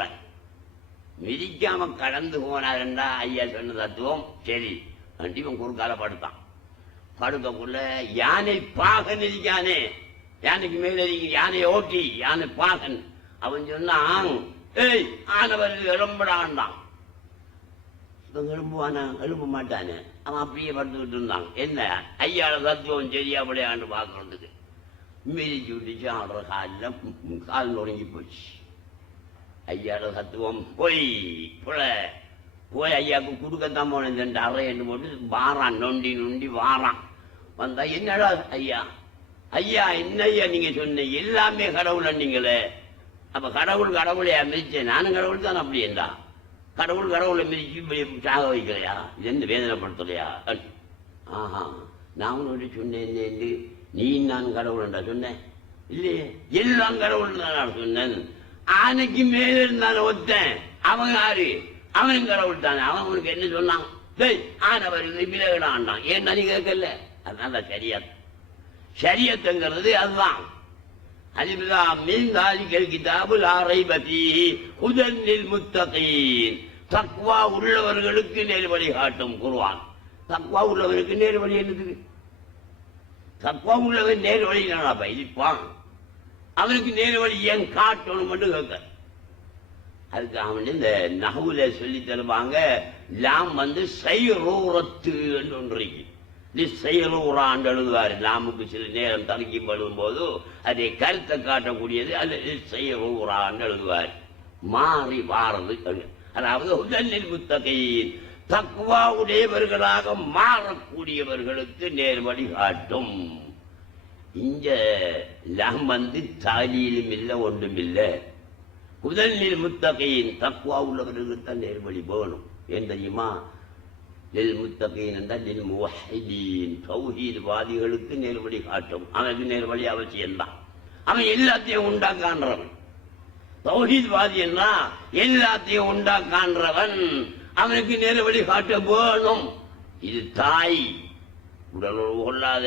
மிதிக்காம கடந்து போனாருண்டா ஐயா சொன்ன தத்துவம் சரி. இவன் குறுக்கால படுத்தான். படுக்கக்குள்ள யானை பாகன் இருக்கானே, யானைக்கு மேல யானை ஓட்டி யானை பாகன். அவன் சொன்னான், ஏய் ஆனவர் எழும்படான்டான். இவன் எழும்புவானா? எழும்ப மாட்டானே. அவன் அப்படியே படுத்துக்கிட்டு இருந்தான். என்ன ஐயாவோட தத்துவம் சரியா விளையாண்டு பார்க்கறதுக்கு மிதிச்சு விட்டுச்சு. ஆடுற கால் நொறுங்கி போச்சு. ஐயாவோட தத்துவம் போய் போய் ஐயாவுக்கு கொடுக்கத்தான் போனேன். 2 அறை என்று போட்டு வாரான், நொண்டி நொண்டி வாரான். வந்தா, என்னடா ஐயா, ஐயா என்ன ஐயா நீங்க சொன்ன எல்லாமே கடவுள் நீங்களே. அப்ப கடவுள் கடவுளையா மிதிச்சேன்? நானும் கடவுள் தான். அப்படி என்றா கடவுள் கடவுளை மிதிச்சு சாக வைக்கலையா? இது என்ன வேதனைப்படுத்தலையா? ஆஹா, நான் உன்னோட சொன்னேன், நீ நான் கடவுள் என்றா சொன்னேன்? இல்லையே, எல்லாம் கடவுள் தான் நான் சொன்னேன். ஆனைக்கு மேல இருந்தான ஒத்தன், அவன் யாரு? அவனும் கடவுள் தானே. அவன் உனக்கு என்ன சொன்னான்? ஆனை வருது விலகிடான்டான். ஏன் நீ கேட்கல? அதனால சரியத்துங்கிறது அதுதான். தக்வா உள்ளவர்களுக்கு நேர்வழி காட்டும் குர்ஆன். தக்வா உள்ளவருக்கு நேர்வழி என்னது? தக்வா உள்ளவன் நேர்வழி இருப்பான். அவனுக்கு நேர்வழி ஏன் காட்டணும் என்று கேட்க. அதுக்கு அவன் இந்த நஹ்வுல சொல்லி தருவாங்க. லாம் சைரூரத்து என்று ஒன்று இருக்கு. செய்யலூராண்டு எழுதுவார். லாமுக்கு சில நேரம் தடுக்கி படுவும் போது அதை கருத்தை காட்டக்கூடியது. அது செய்யலூராண்டு எழுதுவார். மாறி வாரது. அதாவது ஹுதல் முத்தகீன், தக்வா உடையவர்களாக மாறக்கூடியவர்களுக்கு நேர்வழி காட்டும். இங்க லம் தாலியிலும் இல்லை ஒன்றும் இல்லை. முதலில் முத்தகையின் தக்குவா உள்ளவர்களுக்கு தான் நேர்வழி போகணும். ஏன் தெரியுமா? லில் முத்தகீன் என்றால் லில் முவஹிதீன், தௌஹீத்வாதிகளுக்கு நேர்வழி காட்டும். அவனுக்கு நேர்வழி அவசியம்தான். அவன் எல்லாத்தையும் உண்டாக்கான்றவன். தௌஹீத்வாதி என்றா எல்லாத்தையும் உண்டாக்கான்றவன், அவனுக்கு நேர்வழி காட்ட வேணும். இது தாய் உடல் உறவு கொள்ளாத,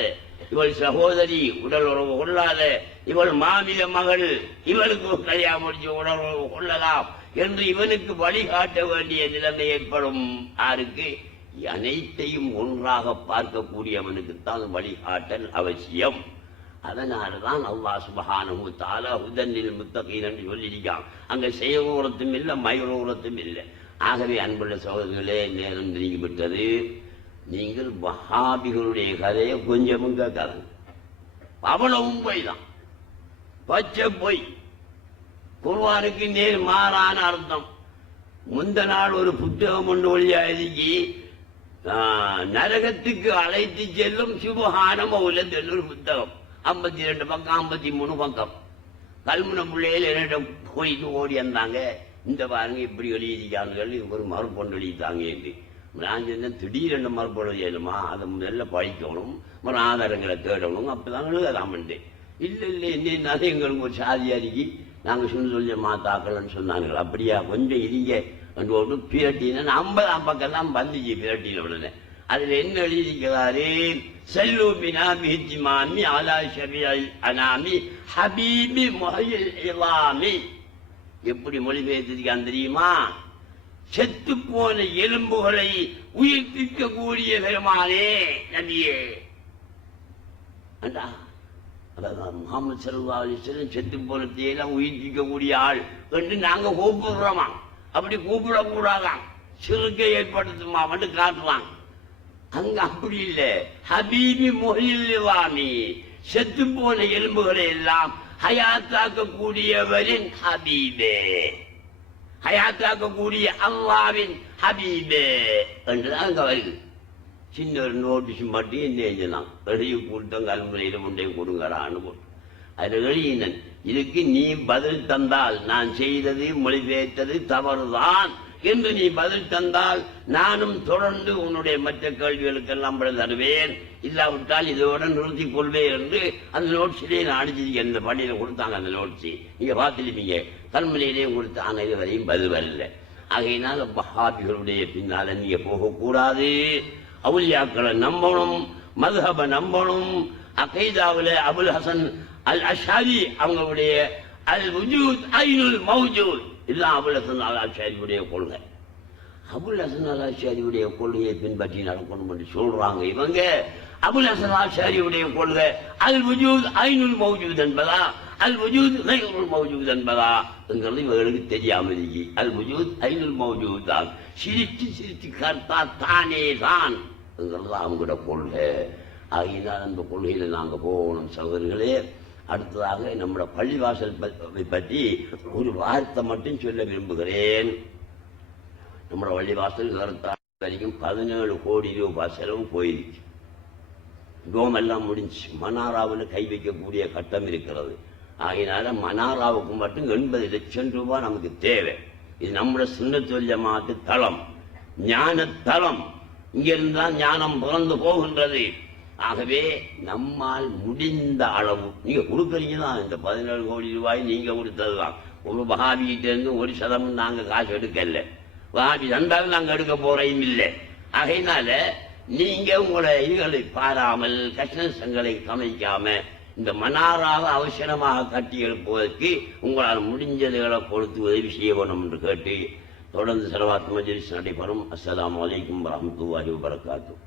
இவள் சகோதரி உடல் உறவு கொள்ளாத, இவள் மாமில மகள், இவளுக்கு கல்யாணம் முடிச்சு உடல் உறவு கொள்ளலாம் என்று இவனுக்கு வழிகாட்ட வேண்டிய நிலைமை ஏற்படும். யாருக்கு? அனைத்தையும் ஒன்றாக பார்க்கக்கூடியவனுக்குத்தான் வழிகாட்டல் அவசியம். அதனால்தான் அல்லாஹ் சுப்ஹானஹு வ தஆலா ஹுதன்லில் முத்தகீன் என்று சொல்லியிருக்கான். அங்க செயலூரத்தும் இல்லை, மயூரத்தும் இல்லை. ஆகவே அன்புள்ள சகோதரர்களே, நேரம் நெருங்கி விட்டது. நீங்கள் வஹாபிகளுடைய கதையை கொஞ்சமும் கேட்காது. அவ்வளவும் பொய் தான், பச்சை பொய். குர்ஆனுக்கு நேர் மாறான அர்த்தம். முந்த நாள் ஒரு புத்தகம் ஒன்று வழியா எழுதி நரகத்துக்கு அழைத்து செல்லும் சுபஹான மௌலத் என்ற ஒரு புத்தகம். 52 பக்கம் 53 பக்கம். கல்முனை பிள்ளைகள் என்னிடம் போயிட்டு ஓடி வந்தாங்க. இந்த பாருங்க இப்படி எழுதிக்காங்க, ஒரு மறுப்பொண்டு எழுதித்தாங்க என்று. நான் சொன்னேன், திடீரென்று மறுப்பொண்டு செய்யணுமா? அதை முதல்ல படிக்கணும், ஒரு ஆதாரங்களை தேடணும், அப்பதான் எழுதலாமண்டு. இல்லை இல்லை, என்னன்னாலும் எங்களுக்கு ஒரு சாதியாரிக்கு நாங்கள் சொல்லி மாத்தாக்கலன்னு சொன்னாங்க. அப்படியா? கொஞ்சம் இருங்க என்று பிரட்டின 50 பக்கம் வந்துச்சு. பிரட்டின உடனே அதுல என்ன எழுதிக்கிறாரு? செல்லு பினாமி ஹிஜ்மாமி அலா ஷபியல் அனாமி ஹபீபி முஹையில் இலாமி. எப்படி மொழிபெயர்த்திருக்கான் தெரியுமா? செத்து போன எலும்புகளை உயிர்ப்பிக்க கூடிய பெருமானே நபியே. அதான் முஹம்மது ஸல்லல்லாஹு அலைஹி வஸல்லம் செத்து போனதையெல்லாம் உயிர்ப்பிக்க கூடிய ஆள் என்று நாங்க கூப்பிடுறோமா? அப்படி கூப்பிடக்கூடாதான், சிறுக்கை ஏற்படுத்துமா மட்டும் காட்டுவாங்க. அங்க அப்படி இல்லை. ஹபீபி முஹையில் இலாமி, செத்து போன எலும்புகளை எல்லாம் ஹயாத்தாக்க கூடியவரின் ஹபீபே, ஹயாத்தாக்கக்கூடிய அல்லாவின் ஹபீபே என்றுதான் அங்க வருது. சின்ன ஒரு நோட்டீஸ் மட்டும் என்ன எழுதினான், எழுதி கூட்டம் கல்முனையில முண்டை கொடுங்கடான்னு போட்டு அதில் எழுதினன். இதுக்கு நீ பதில் தந்தால், நான் செய்தது மொழிபெயர்த்தது தவறுதான் என்று நீ பதில் தந்தால் நானும் தொடர்ந்து உன்னுடைய மற்ற கேள்விகளுக்கெல்லாம் பதில் தருவேன், இல்லாவிட்டால் இதோட நிறுத்திக் கொள்வேன் என்று அந்த நோட்ஸிலே நான் அடிச்சிருக்கேன். இந்த பள்ளியில கொடுத்தாங்க அந்த நோட்ஸி, நீங்க பார்த்துருப்பீங்க. கல்முனையிலேயும் கொடுத்தாங்க, இதுவரையும் பதில் வரல. ஆகையினால வஹாபிகளுடைய பின்னால நீங்க போகக்கூடாது. அவுலியாக்களை நம்பணும், மதுஹபை நம்பணும். அகைதாவில் அபுல் ஹசன் அல் அஷாரி அவங்களுடைய அல் வஜூத் ஐனுல் மௌஜூத், இதுதான் அபுல் ஹசன் அல் அஷாரியுடைய கொள்கை. அபுல் ஹசன் அல் அஷாரியுடைய கொள்கையை பின்பற்றி நடக்கணும் என்று சொல்றாங்க இவங்க. அபுல் ஹசன் அல் அஷாரியுடைய கொள்கை அல் வஜூத் ஐனுல் மௌஜூத் என்பதா, அல் வஜூத் கைருல் மௌஜூத் என்பதா என்கிறது இவர்களுக்கு தெரியாமல் இருக்கு. அல் வஜூத் ஐனுல் மௌஜூத் தான், சிரித்து சிரித்து கர்த்தா தானே தான் என்கிறது அவங்களோட கொள்கை. ஆகினால் அந்த கொள்கையில நாங்க போகணும் சகோதரர்களே. அடுத்ததாக நம்முடைய பள்ளிவாசல் பற்றி ஒரு வார்த்தை மட்டும் சொல்ல விரும்புகிறேன். நம்முடைய பள்ளிவாசல் வரைக்கும் 17 கோடி ரூபாய் செலவு போயிருக்கு. எல்லாம் முடிஞ்சு மனாராவில் கை வைக்கக்கூடிய கட்டம் இருக்கிறது. ஆகினால மனாராவுக்கு மட்டும் 80 லட்சம் ரூபாய் நமக்கு தேவை. இது நம்முடைய சுன்னத்துல் ஜமாஅத் தளம், ஞான தளம். இங்கிருந்தான் ஞானம் பிறந்து போகின்றது. ஆகவே நம்மால் முடிந்த அளவு நீங்க கொடுக்கறீங்க தான். இந்த 17 கோடி ரூபாய் நீங்க கொடுத்ததுதான். ஒரு வஹாபிகிட்ட இருந்து 1% நாங்க காசு எடுக்கல. வஹாபி தந்தாலும் நாங்க எடுக்க போறையும் இல்லை. ஆகையினால நீங்க உங்களை இதுகளை பாராமல், கஷ்டங்களை கவனிக்காம இந்த மனாராக அவசரமாக கட்டி எழுப்புவதற்கு உங்களால் முடிஞ்சதுகளை கொடுத்து உதவி செய்ய வேணும் என்று கேட்டு தொடர்ந்து ஸலவாத் மஜ்லிஸ் நடைபெறும். அஸ்ஸலாமு அலைக்கும் வரஹ்மத்துல்லாஹி வபரகாத்துஹு.